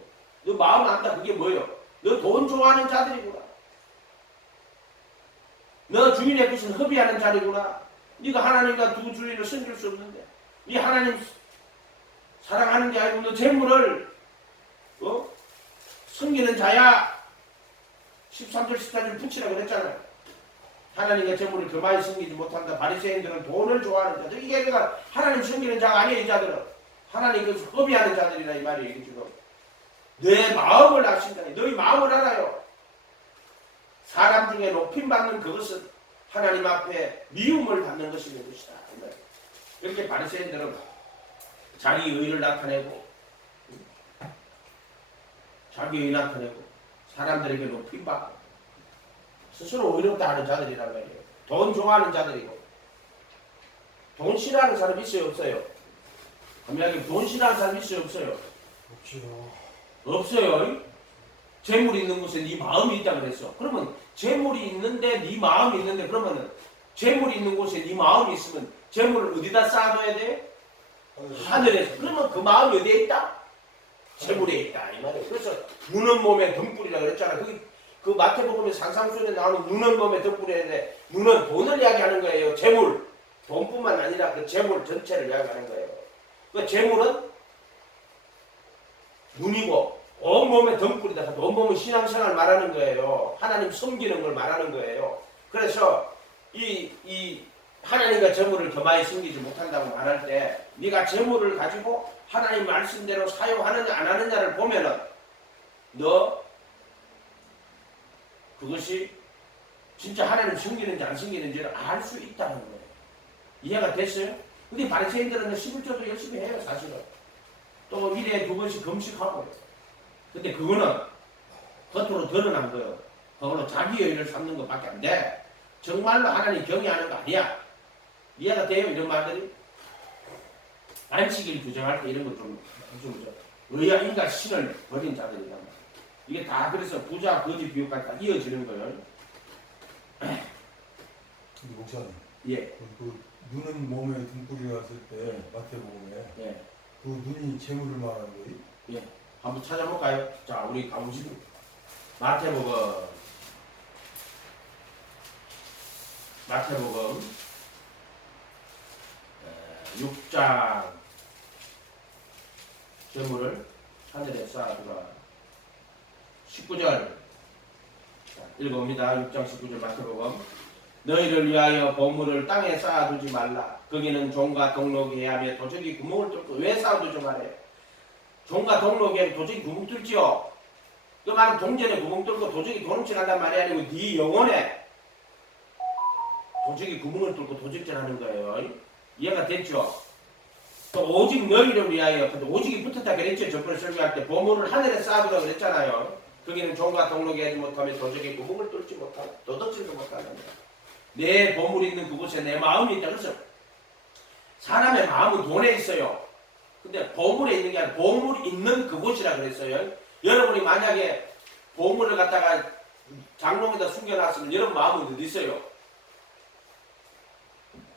너 마음 안다. 그게 뭐예요? 너 돈 좋아하는 자들이구나. 너 주인의 것을 허비하는 자리구나. 네가 하나님과 두 주인을 섬길 수 없는데 네 하나님 사랑하는 게 아니고 너 재물을 섬기는 자야. 13절 14절 붙이라고 그랬잖아요. 하나님과 재물을 그마에 섬기지 못한다. 바리새인들은 돈을 좋아하는 자들. 이게 그러니까 하나님 섬기는 자가 아니에요. 이 자들은 하나님 것을 허비하는 자들이라 이 말이에요. 이게 지금 내 마음을 아신다니. 너희 마음을 알아요. 사람 중에 높임받는 그것은 하나님 앞에 미움을 받는 것이는 것이다. 이렇게 바리새인들은 자기 의를 나타내고 자기 의 나타내고 사람들에게 높임받고 스스로 의롭다 하는 자들이란 말이에요. 돈 좋아하는 자들이고 돈 싫어하는 사람 있어요? 없어요? 감사하게 돈 싫어하는 사람 있어요? 없어요? 없지요. 없어요. 재물이 있는 곳에 네 마음이 있다 그랬어. 그러면 재물이 있는데 네 마음이 있는데 그러면은 재물이 있는 곳에 네 마음이 있으면 재물을 어디다 쌓아둬야 돼? 하늘에서. 그러면 그 마음이 어디에 있다? 재물에 있다 이 말이에요. 그래서 눈은 몸에 등불이라고 그랬잖아. 그 마태복음의 산상수훈에 나오는 눈은 몸에 등불이었는데 눈은 돈을 이야기하는 거예요. 재물. 돈뿐만 아니라 그 재물 전체를 이야기하는 거예요. 그 재물은 눈이고 온몸에 등불이다. 온몸은 신앙생활 말하는 거예요. 하나님 섬기는 걸 말하는 거예요. 그래서 이 하나님과 재물을 거마에 섬기지 못한다고 말할 때 네가 재물을 가지고 하나님 말씀대로 사용하느냐 안 하느냐를 보면은 너 그것이 진짜 하나님 섬기는지 안 섬기는지를 알 수 있다는 거예요. 이해가 됐어요? 근데 바리새인들은 11조도 열심히 해요. 사실은 또 1회에 2번씩 금식하고. 근데 그거는 겉으로 드러난 거예요. 그걸로 자기 의를 삼는 것밖에 안 돼. 정말로 하나님 경외하는 거 아니야. 이해가 돼요? 이런 말들이? 안식일 규정할 때 이런 거 좀 의아 인간 신을 버린 자들이란 말이야. 이게 다 그래서 부자 거지 비유까지 다 이어지는 거예요. 근데 목사님, 예. 그 눈은 몸에 등불이 왔을 때 마태복음에 예. 그 눈이 재물을 말하는 거예요? 예. 한번 찾아볼까요? 자, 우리 가보시고 마태복음 6장 재물을 하늘에 쌓아두라. 19절 읽어봅니다. 6장 19절 마태복음. 너희를 위하여 보물을 땅에 쌓아두지 말라. 거기는 종과 동록이 해하며 도적이 구멍을 뚫고. 왜 쌓아두지 말아요? 종과 동록에 도적이 구멍 뚫지요. 그 말은 동전에 구멍 뚫고 도적이 도둑질 한단 말이 아니고 네 영혼에 도적이 구멍을 뚫고 도둑질하는 거예요. 이해가 됐죠? 또 오직 너희를 위하여. 근데 오직이 붙었다 그랬죠. 저번에 설교할 때 보물을 하늘에 쌓아두라 그랬잖아요. 거기는 종과 동록이 하지 못하며 도적이 구멍을 뚫지 못하고 도둑질도 못하는 거예요. 내 보물이 있는 그곳에 내 마음이 있다. 그래서 사람의 마음은 돈에 있어요. 근데 보물에 있는 게 아니라 보물이 있는 그곳이라 그랬어요. 여러분이 만약에 보물을 갖다가 장롱에다 숨겨놨으면 여러분 마음은 어디 있어요?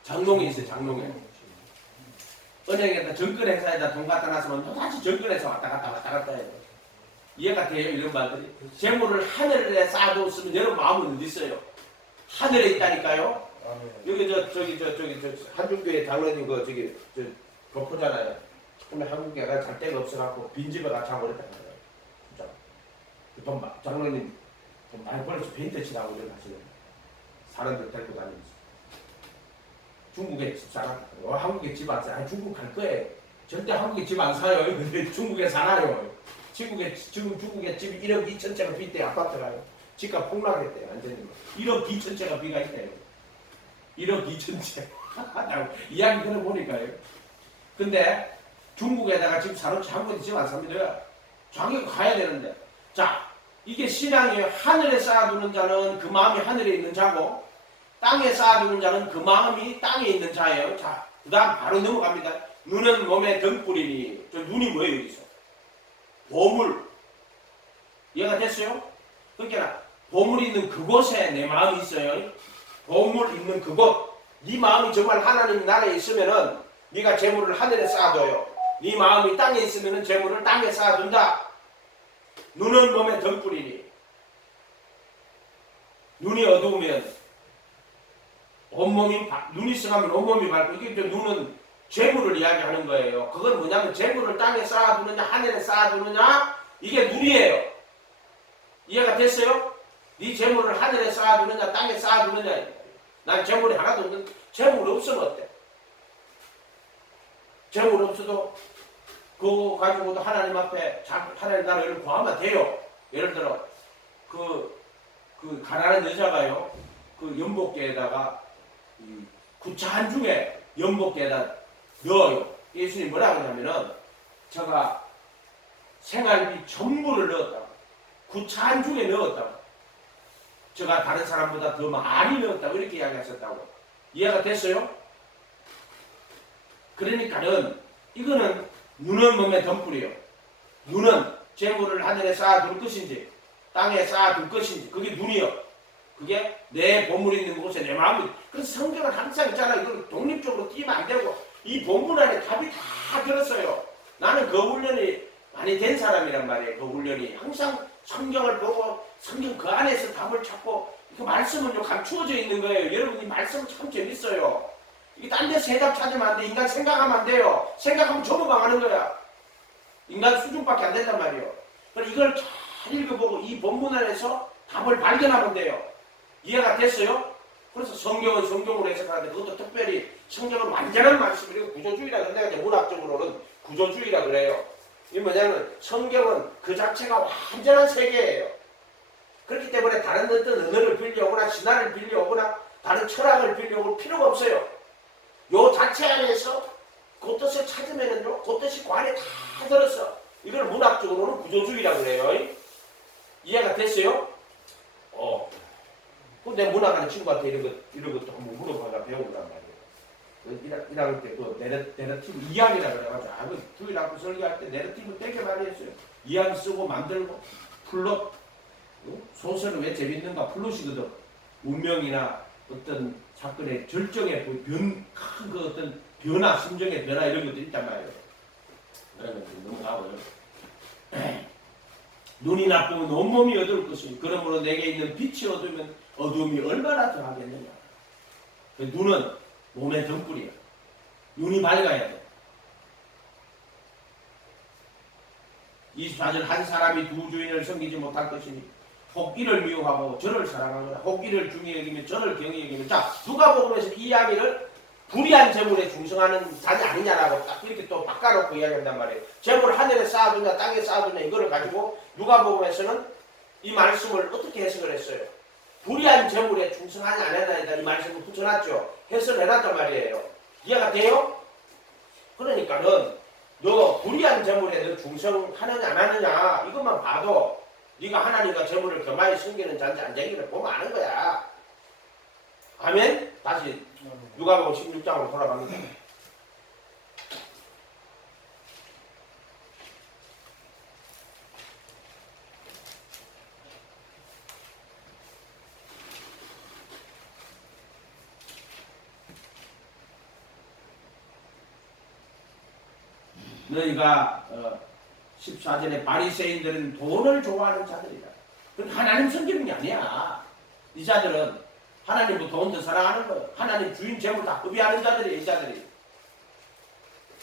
장롱에 있어요. 장롱에. 은행에다 정권행사에다 돈 갖다 놨으면 또다시 정권에서 왔다 갔다 해요. 이해가 돼요? 이런 말들이. 재물을 하늘에 쌓아뒀으면 여러분 마음은 어디 있어요? 하늘에 있다니까요. 여기 저기 한중교회 장로님 저 교포잖아요. 근데 한국에가 잘 데가 없어갖고 빈집에 가서 자버렸단 말이에요. 진짜. 장로님 돈 많이 벌어서 벤트 치라고 이런 하시는 사람들 데리고 다니면서. 중국에 집 살았다. 한국에 집 안 사. 중국 갈 거예요. 절대 한국에 집 안 사요. 근데 중국에 살아요. 지금 중국에 집이 1억 2천채가 빚대 아파트가요. 집값 폭락했대요. 완전히. 1억 2천채가 비가 있대요. 1억 2천채. 이야기 들어보니까요. 근데 중국에다가 집 사놓지 한국에 집 안 삽니다. 자기가 가야 되는데. 자, 이게 신앙이에요. 하늘에 쌓아두는 자는 그 마음이 하늘에 있는 자고 땅에 쌓아두는 자는 그 마음이 땅에 있는 자예요. 자, 그 다음 바로 넘어갑니다. 눈은 몸에 등불이니. 저 눈이 뭐예요, 여기서? 보물. 이해가 됐어요? 그러니까 보물이 있는 그곳에 내 마음이 있어요. 보물 있는 그곳. 네 마음이 정말 하나님 나라에 있으면은 네가 재물을 하늘에 쌓아둬요. 네 마음이 땅에 있으면은 재물을 땅에 쌓아둔다. 눈은 몸에 등불이니. 눈이 어두우면 온몸이 눈이 성하면 온몸이 밝고 이게 눈은 재물을 이야기하는 거예요. 그건 뭐냐면 재물을 땅에 쌓아두느냐 하늘에 쌓아두느냐 이게 눈이에요. 이해가 됐어요? 네 재물을 하늘에 쌓아두느냐 땅에 쌓아두느냐. 난 재물이 하나도 없는데 재물 없으면 어때? 재물 없어도 그거 가지고도 하나님 앞에 하나님 나라를 구하면 돼요. 예를 들어 그 가난한 여자가요 그 연복계에다가 구차 한 중에 연복계에다 넣어요. 예수님 뭐라고 하냐면은 제가 생활비 전부를 넣었다고. 구차 한 중에 넣었다고. 제가 다른 사람보다 더 많이 넣었다고 이렇게 이야기하셨다고. 이해가 됐어요? 그러니까는 이거는 눈은 몸에 덤불이요. 눈은 재물을 하늘에 쌓아둘 것인지 땅에 쌓아둘 것인지 그게 눈이요. 그게 내 보물 있는 곳에 내 마음이. 그래서 성경은 항상 있잖아요. 이걸 독립적으로 띄면 안 되고 이 본문 안에 답이 다 들었어요. 나는 그 훈련이 많이 된 사람이란 말이에요. 그 훈련이 항상 성경을 보고 성경 그 안에서 답을 찾고 그 말씀은요 감추어져 있는 거예요. 여러분 이 말씀은 참 재밌어요. 이게 딴 데서 해답 찾으면 안 돼. 인간 생각하면 안 돼요. 생각하면 전부 망하는 거야. 인간 수준밖에 안 된단 말이에요. 그래서 이걸 잘 읽어보고 이 본문 안에서 답을 발견하면 돼요. 이해가 됐어요? 그래서 성경은 성경으로 해석하는데 그것도 특별히 성경은 완전한 말씀이고 구조주의라 그런데 이제 문학적으로는 구조주의라 그래요. 이게 뭐냐면 성경은 그 자체가 완전한 세계예요. 그렇기 때문에 다른 어떤 언어를 빌려오거나 신화를 빌려오거나 다른 철학을 빌려올 필요가 없어요. 요 자체 안에서 그 뜻을 찾으면은요 그 뜻이 그 안에 다 들었어. 이걸 문학적으로는 구조주의라 그래요. 이해가 됐어요? 내 문학하는 친구한테 이런 것도 한번 물어봐가 배우란 말이에요. 1학년 때 그 내러티브 이야기라 그래가지고 주일 학교 설계할 때 내러티브 되게 많이 했어요. 이야기 쓰고 만들고 플롯. 소설은 왜 재밌는가? 플롯이거든. 운명이나 어떤 사건의 절정의 큰 그 어떤 변화, 심정의 변화 이런 것도 있단 말이에요. 그러면 넘어가고요. 눈이 나쁘면 온몸이 어두울 것이니 그러므로 내게 있는 빛이 어두우면 어두움이 얼마나 더하겠느냐. 눈은 몸의 등불이야. 눈이 밝아야 돼. 24절 한 사람이 두 주인을 섬기지 못할 것이니 혹 이를 미워하고 저를 사랑하거나 혹 이를 중히 여기면 저를 경히 여기면. 자, 누가복음에서 이 이야기를 불의한 재물에 충성하는 자냐 아니냐라고 딱 이렇게 또 바꿔놓고 이야기한단 말이에요. 재물을 하늘에 쌓아두냐 땅에 쌓아두냐 이거를 가지고 누가복음에서는 이 말씀을 어떻게 해석을 했어요? 불의한 재물에 충성하냐 안 하냐에다 이 말씀을 붙여놨죠. 해석을 해놨단 말이에요. 이해가 돼요? 그러니까는 너 불의한 재물에 너 충성하느냐 안 하느냐 이것만 봐도 네가 하나님과 재물을 겸하여 섬기는 자인지 안 되기를 보면 아는 거야. 아멘? 다시 누가복음 16장으로 돌아갑니다. 너희가 14절에 바리새인들은 돈을 좋아하는 자들이다. 그건 하나님 섬기는 게 아니야. 이 자들은 하나님도 돈 더 사랑하는 거예요. 하나님 주인 재물 다 허비하는 자들이에요. 이 자들이.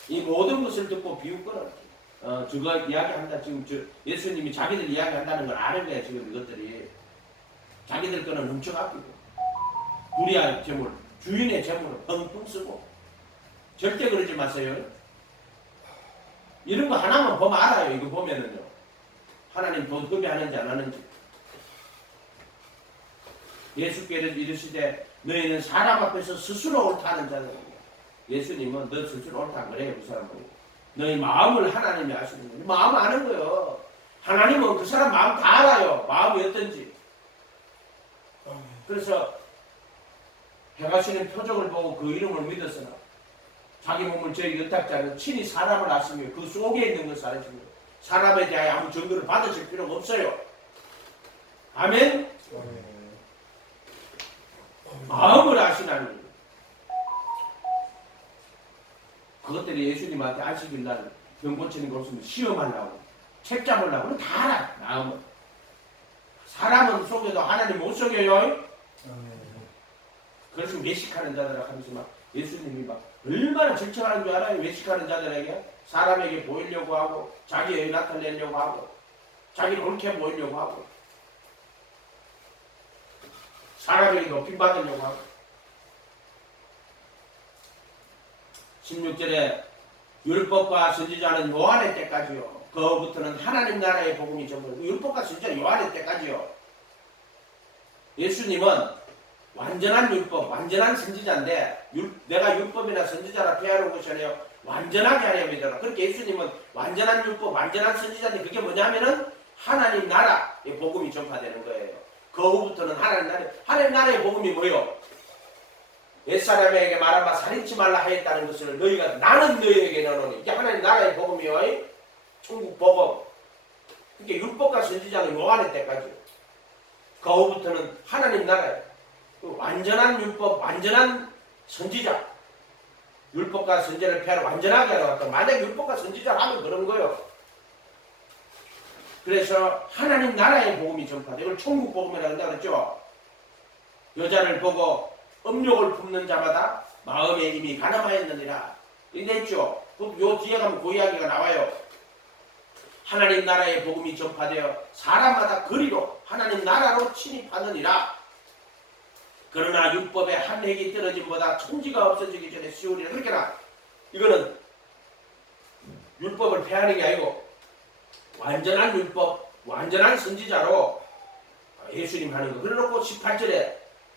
이 모든 것을 듣고 비웃거나 저거 이야기한다. 지금 예수님이 자기들 이야기한다는 걸 아는 거야. 지금 이것들이. 자기들 거는 훔쳐가지고 불의한 재물, 주인의 재물을 펑펑 쓰고 절대 그러지 마세요. 이런 거 하나만 보면 알아요. 이거 보면은요. 하나님 돈 허비하는지 안 하는지. 예수께서 이르시되 너희는 사람 앞에서 스스로 옳다는 자들이야. 예수님은 너 스스로 옳다 그래요. 그 사람은. 너희 마음을 하나님이 아시는 거예요. 마음 아는 거예요. 하나님은 그 사람 마음 다 알아요. 마음이 어떤지. 그래서 해가시는 표적을 보고 그 이름을 믿었으나 자기 몸을 저희 연탁자는 친히 사람을 아시며 그 속에 있는 것을 아시며 사람에 대하여 아무 증거를 받으실 필요가 없어요. 아멘? 마음을 아시나니 그것들이 예수님한테 아시길 날 병 고치는 거 없으면 시험하려고 책 잡으려고 다 알아. 마음은 사람은 속여도 하나님 못 속여요. 그래서 외식하는 자들아 하면서 막 예수님이 막 얼마나 질척하는 줄 알아요. 외식하는 자들에게 사람에게 보이려고 하고 자기 여유 나타내려고 하고 자기를 옳게 보이려고 하고 사람에게 높임 받으려고 하고 16절에 율법과 선지자는 요한의 때까지요. 그부터는 하나님 나라의 복음이 전부 율법과 선지자 요한의 때까지요. 예수님은 완전한 율법, 완전한 선지자인데 내가 율법이나 선지자라 폐하는 것이 아니에요. 완전하게 하려면 되라. 그렇게 예수님은 완전한 율법, 완전한 선지자인데 그게 뭐냐면은 하나님 나라의 복음이 전파되는 거예요. 그 후부터는 하나님 나라의 복음이 뭐예요? 옛사람에게 말하마 살인치 말라 하였다는 것을 너희가 나는 너희에게 너노니 이게 하나님 나라의 복음이요. 천국 복음. 그러니까 율법과 선지자는 요한의 때까지. 그 후부터는 하나님 나라예요. 완전한 율법, 완전한 선지자. 율법과 선지자를 폐하러 완전하게 하러 왔다. 만약 율법과 선지자를 하면 그런 거예요. 그래서 하나님 나라의 복음이 전파돼. 이걸 천국 복음이라고 한다 그랬죠. 여자를 보고 음욕을 품는 자마다 마음에 이미 가늠하였느니라. 이렇게 했죠. 요 뒤에 가면 그 이야기가 나와요. 하나님 나라의 복음이 전파되어 사람마다 거리로 하나님 나라로 침입하느니라. 그러나 율법의 한 획이 떨어짐보다 천지가 없어지기 전에 시오리라. 그렇게나 이거는 율법을 폐하는 게 아니고 완전한 율법, 완전한 선지자로 예수님 하는 거. 그래놓고 18절에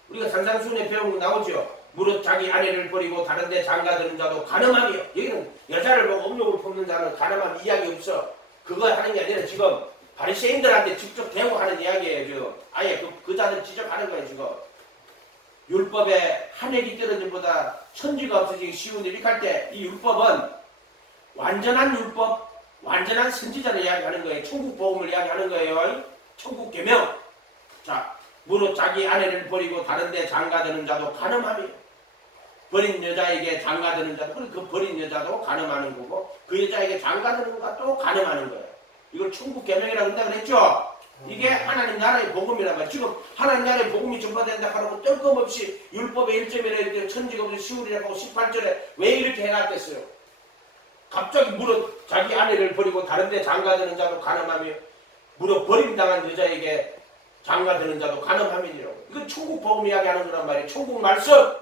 우리가 산상수훈에 배운 거 나오죠. 무릇 자기 아내를 버리고 다른 데 장가드는 자도 가늠하며. 여기는 여자를 보고 음욕을 품는 자는 가늠한 이야기 없어. 그거 하는 게 아니라 지금 바리새인들한테 직접 대응하는 이야기예요. 지금 아예 그 자들 지적하는 거예요. 지금 율법에 한 획이 떨어짐보다 천지가 없어지기 쉬운 일. 이렇게 할 때 이 율법은 완전한 율법, 완전한 선지자를 이야기하는 거예요. 천국 복음을 이야기하는 거예요. 천국 계명. 자, 무릇 자기 아내를 버리고 다른 데 장가드는 자도 가늠하며. 버린 여자에게 장가드는 자도, 그 버린 여자도 가늠하는 거고 그 여자에게 장가드는 것도 가늠하는 거예요. 이걸 천국 계명이라고 한다고 그랬죠. 이게 하나님 나라의 복음이란 말이에요. 지금 하나님 나라의 복음이 전파된다 하고 뜬금없이 율법의 1점이라 천지가 없이 시울이라고 18절에 왜 이렇게 해놨겠어요? 갑자기 무릇 자기 아내를 버리고 다른 데 장가드는 자도 가늠하며 무릇 버림당한 여자에게 장가드는 자도 가늠함이니라고. 이건 천국 복음 이야기하는 거란 말이에요. 천국 말씀.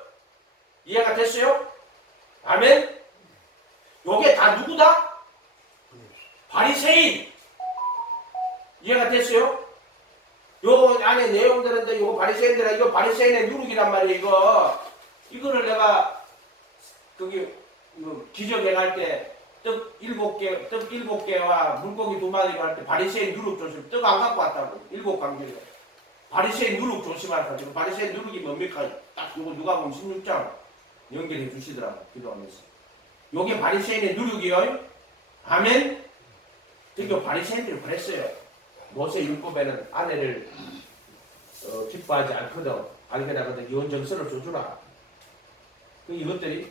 이해가 됐어요? 아멘? 요게 다 누구다? 바리새인. 이해가 됐어요? 요 안에 내용들인데 요거 바리새인들아, 이거 바리새인의 누룩이란 말이에요. 이거를 내가 거기 기적행할 때 떡 7개와 물고기 2마리가 할 때 바리새인 누룩 조심. 떡 안 갖고 왔다고. 7광주에. 바리새인 누룩 조심하라. 지금 바리새인 누룩이 뭡니까? 딱 요거 누가 보면 16장 연결해 주시더라고. 기도하면서. 요게 바리새인의 누룩이요. 아멘? 그러니까 바리새인들이 그랬어요. 모세 율법에는 아내를 기뻐하지 않거든. 알게 나거든. 이혼정서를 줘주라. 그 이것들이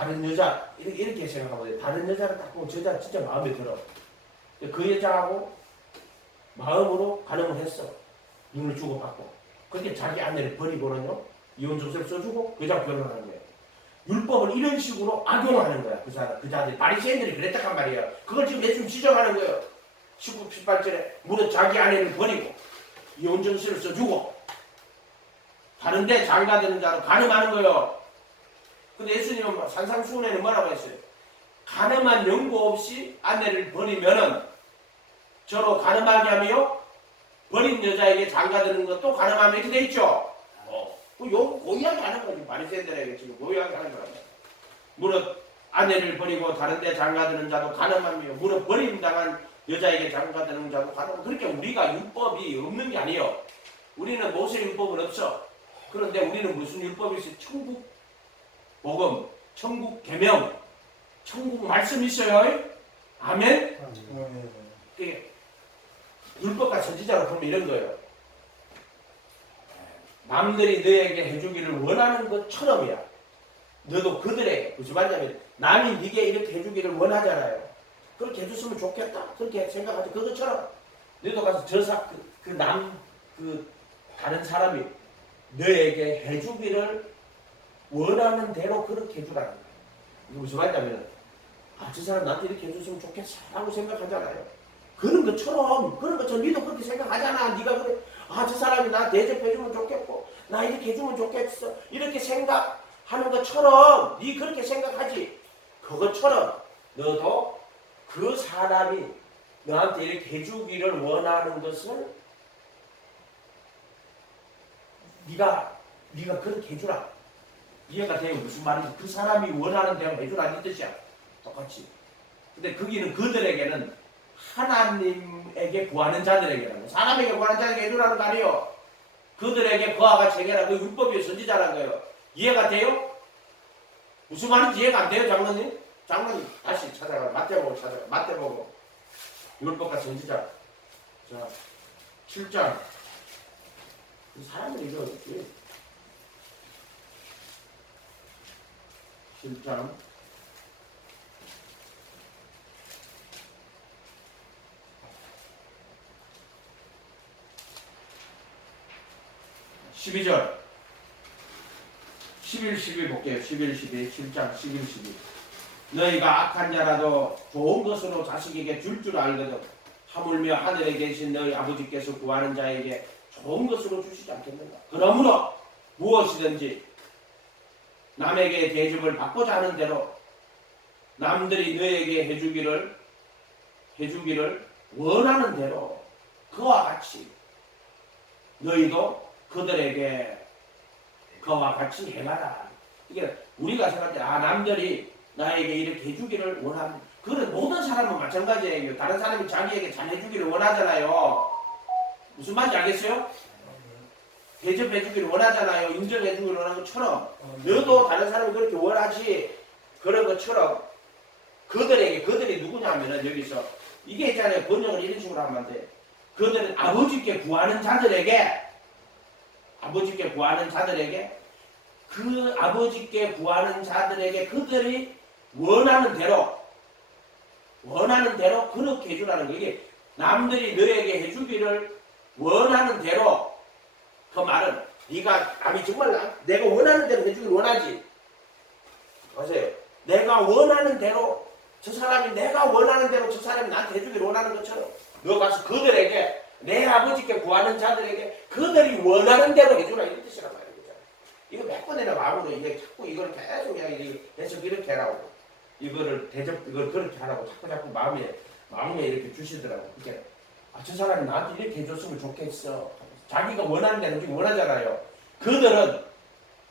다른 여자 이렇게 생각하면 돼. 다른 여자를 딱 보면 저 여자 진짜 마음에 들어. 그 여자하고 마음으로 가늠을 했어. 눈을 주고받고. 그렇게 자기 아내를 버리고는요. 이혼 조세를 써주고 그 여자 결혼하는 거예요. 율법을 이런 식으로 악용하는 거야. 그 사람, 그 자들. 바리새인들이 그랬단 말이에요. 그걸 지금 예수님 지적하는 거예요. 19, 18절에 무릇 자기 아내를 버리고 이혼 조세를 써주고 다른데 장가드는 자로 가늠하는 거예요. 근데 예수님은 산상수훈에는 뭐라고 했어요? 가늠한 연고 없이 아내를 버리면은 저로 가늠하게 하며 버린 여자에게 장가드는 것도 가늠하며 이렇게 돼 있죠. 그 이야기 하는 거지. 바리새인들에게 지금 그 이야기 하는 거란 말이야. 무릇 아내를 버리고 다른데 장가드는 자도 가늠하며 무릇 버림당한 여자에게 장가드는 자도 가늠하며. 그렇게 우리가 율법이 없는 게 아니에요. 우리는 모세 율법은 없어. 그런데 우리는 무슨 율법이 있어요? 천국 복음, 천국 계명, 천국 말씀 있어요. 아멘. 그게 율법과 선지자로 보면 이런 거예요. 남들이 너에게 해주기를 원하는 것처럼이야. 너도 그들에게, 무슨 말이냐면 남이 네게 이렇게 해주기를 원하잖아요. 그렇게 해줬으면 좋겠다. 그렇게 생각하지. 그것처럼 너도 가서 다른 사람이 너에게 해주기를 원하는 대로 그렇게 해주라는 거야. 이게 무슨 말이냐면 저 사람 나한테 이렇게 해줬으면 좋겠어 라고 생각하잖아요. 그런 것처럼 니도 그렇게 생각하잖아. 네가 그래. 저 사람이 나 대접해주면 좋겠고 나 이렇게 해주면 좋겠어 이렇게 생각하는 것처럼 네 그렇게 생각하지. 그것처럼 너도 그 사람이 너한테 이렇게 해주기를 원하는 것을 네가 그렇게 해주라. 이해가 돼요? 무슨 말인지. 그 사람이 원하는 대로 해주라 이 뜻이야. 똑같이. 근데 거기는 그들에게는 하나님에게 구하는 자들에게라는, 사람에게 구하는 자에게 해주라는 거 아니에요. 그들에게 그와 같이 해라. 그 율법의 선지자라는 거예요. 이해가 돼요? 무슨 말인지 이해가 안 돼요, 장로님? 장로님 다시 찾아가. 마태복음 율법과 선지자. 자, 7장. 그 사람들이 이거 7장 12절 11, 12 볼게요. 11, 12 7장 11, 12 너희가 악한 자라도 좋은 것으로 자식에게 줄 알거든 하물며 하늘에 계신 너희 아버지께서 구하는 자에게 좋은 것으로 주시지 않겠는가. 그러므로 무엇이든지 남에게 대접을 받고자 하는 대로 남들이 너에게 해주기를 원하는 대로 그와 같이 너희도 그들에게 그와 같이 해가라. 이게 우리가 생각할 때 남들이 나에게 이렇게 해주기를 원하는, 그런 모든 사람은 마찬가지예요. 다른 사람이 자기에게 잘 해주기를 원하잖아요. 무슨 말인지 알겠어요? 대접해주기를 원하잖아요. 인정해주기를 원하는 것처럼 너도 다른 사람이 그렇게 원하지. 그런 것처럼 그들이 누구냐면은 여기서 이게 있잖아요. 번역을 이런 식으로 하면 돼. 그들은 아버지께 구하는 자들에게 그 아버지께 구하는 자들에게 그들이 원하는 대로 그렇게 해주라는 거예요. 이게 남들이 너에게 해주기를 원하는 대로, 그 말은 남이 정말 내가 원하는 대로 해주기를 원하지. 보세요. 내가 원하는 대로 저 사람이 나한테 해주기를 원하는 것처럼 너 가서 그들에게, 내 아버지께 구하는 자들에게 그들이 원하는 대로 해주라 이런 뜻이란 말이에요. 이거 몇 번이나 마음으로 이게 자꾸 이걸 계속 그냥 계속 이렇게 하라고, 이걸 그렇게 하라고 자꾸 마음에 이렇게 주시더라고. 그러니까 저 사람이 나한테 이렇게 해줬으면 좋겠어. 자기가 원하는 대로 지금 원하잖아요. 그들은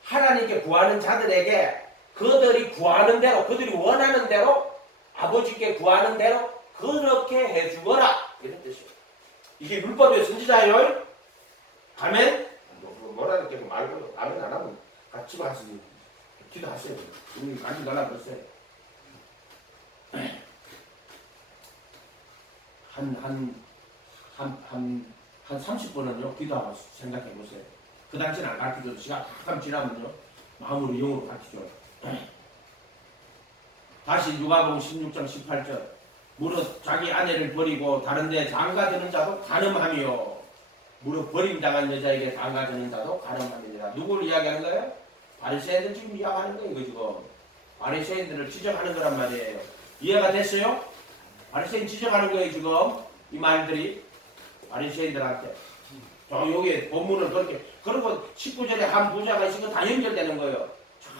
하나님께 구하는 자들에게 그들이 원하는 대로 아버지께 구하는 대로 그렇게 해주거라 이런 뜻이에요. 이게 율법의 선지자예요. 아멘. 뭐라 이렇게 말고 아멘 안 하면 같이 가서 기도하세요. 우리 같이 나눠보세요. 한 30분은요 기도하고 생각해 보세요. 그 당시는 안 가르쳐줘도 시간 잠깐 지나면요 마음으로 영으로 가르쳐줘요. 다시 누가복음 16장 18절 무릇 자기 아내를 버리고 다른 데 장가드는 자도 간음하며 무릇 버림당한 여자에게 장가드는 자도 간음합니다. 누구를 이야기하는 거예요? 바리새인들 지금 이야기하는 거예요. 이거 지금 바리새인들을 지적하는 거란 말이에요. 이해가 됐어요? 바리새인 지적하는 거예요. 지금 이 말들이 바리새인들한테 여기 본문을 그렇게 그리고 19절에 한 부자가 있으면 다 연결되는 거예요.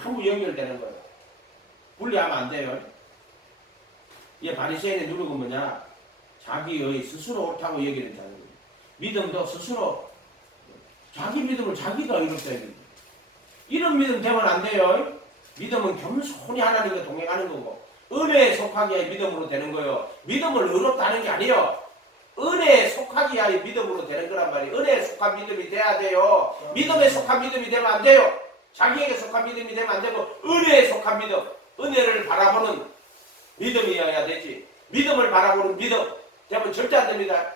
전부 연결되는 거예요. 분리하면 안 돼요. 이 바리새인의 누룩은 뭐냐? 자기의 스스로 옳다고 얘기하는 자예요. 믿음도 스스로 자기 믿음을 자기가 이뤘어야 돼요. 이런 믿음 되면 안 돼요. 믿음은 겸손히 하나님과 동행하는 거고 은혜에 속하기 위해 믿음으로 되는 거예요. 믿음을 의롭다는 게 아니에요. 은혜에 속하기 위하여 믿음으로 되는 거란 말이에요. 은혜에 속한 믿음이 돼야 돼요. 믿음에 속한 믿음이 되면 안 돼요. 자기에게 속한 믿음이 되면 안 되고 은혜에 속한 믿음, 은혜를 바라보는 믿음이어야 되지. 믿음을 바라보는 믿음 되면 절대 안 됩니다.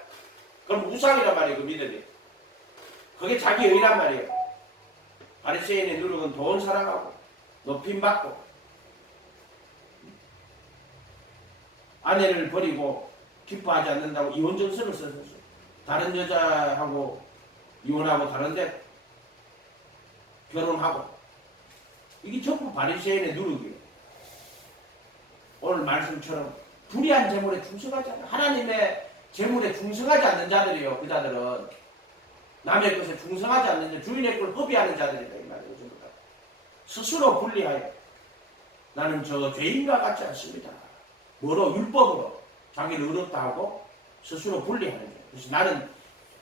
그럼 우상이란 말이에요. 그 믿음이. 그게 자기 의란 말이에요. 바리새인의 누룩은 돈 사랑하고 높임받고 아내를 버리고 기뻐하지 않는다고 이혼증서를 썼었어요. 다른 여자하고 이혼하고 다른데 결혼하고 이게 전부 바리새인의 누룩이에요. 오늘 말씀처럼 불의한 재물에 충성하지 않는 하나님의 재물에 충성하지 않는 자들이에요. 그 자들은 남의 것에 충성하지 않는 자, 주인의 걸 허비하는 자들이다 이 말이에요. 전부 다. 스스로 분리하여 나는 저 죄인과 같지 않습니다. 뭐로? 율법으로 자기를 의롭다 하고 스스로 분리하는 거예요. 그래서 나는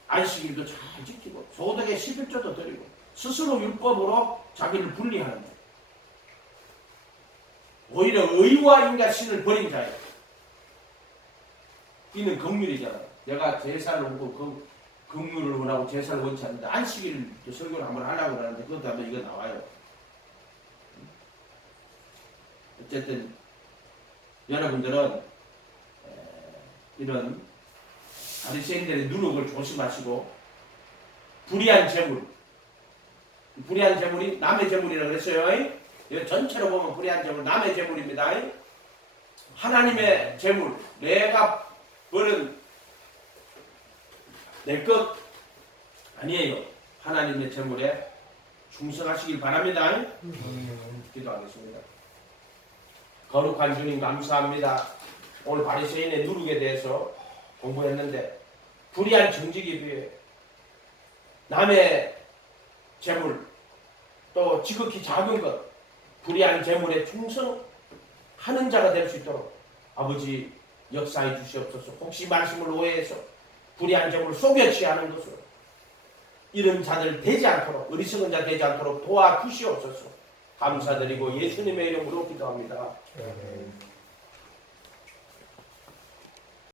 안식일도 잘 지키고 소득의 11조도 드리고 스스로 율법으로 자기를 분리하는 거예요. 오히려 의와 인간신을 버린 자예요. 이는 긍휼이잖아요. 내가 제사를 오고 긍휼을 원하고 제사를 원치 않는데 안식일도 설교를 한번 하려고 그러는데 그것도 한번 이거 나와요. 어쨌든 여러분들은 이런 바리새인들의 누룩을 조심하시고 불의한 재물, 불의한 재물이 남의 재물이라고 그랬어요. 이거 전체로 보면 불의한 재물 남의 재물입니다. 하나님의 재물 내가 벌은 내 것 아니에요. 하나님의 재물에 충성하시길 바랍니다. 기도하겠습니다. 거룩한 주님 감사합니다. 오늘 바리새인의 누룩에 대해서 공부했는데 불의한 정직에 비해 남의 재물 또 지극히 작은 것 불의한 재물에 충성하는 자가 될 수 있도록 아버지 역사해 주시옵소서. 혹시 말씀을 오해해서 불의한 재물을 속여 취하는 것으로 이런 자들 되지 않도록 어리석은 자 되지 않도록 도와주시옵소서. 감사드리고 예수님의 이름으로 기도합니다.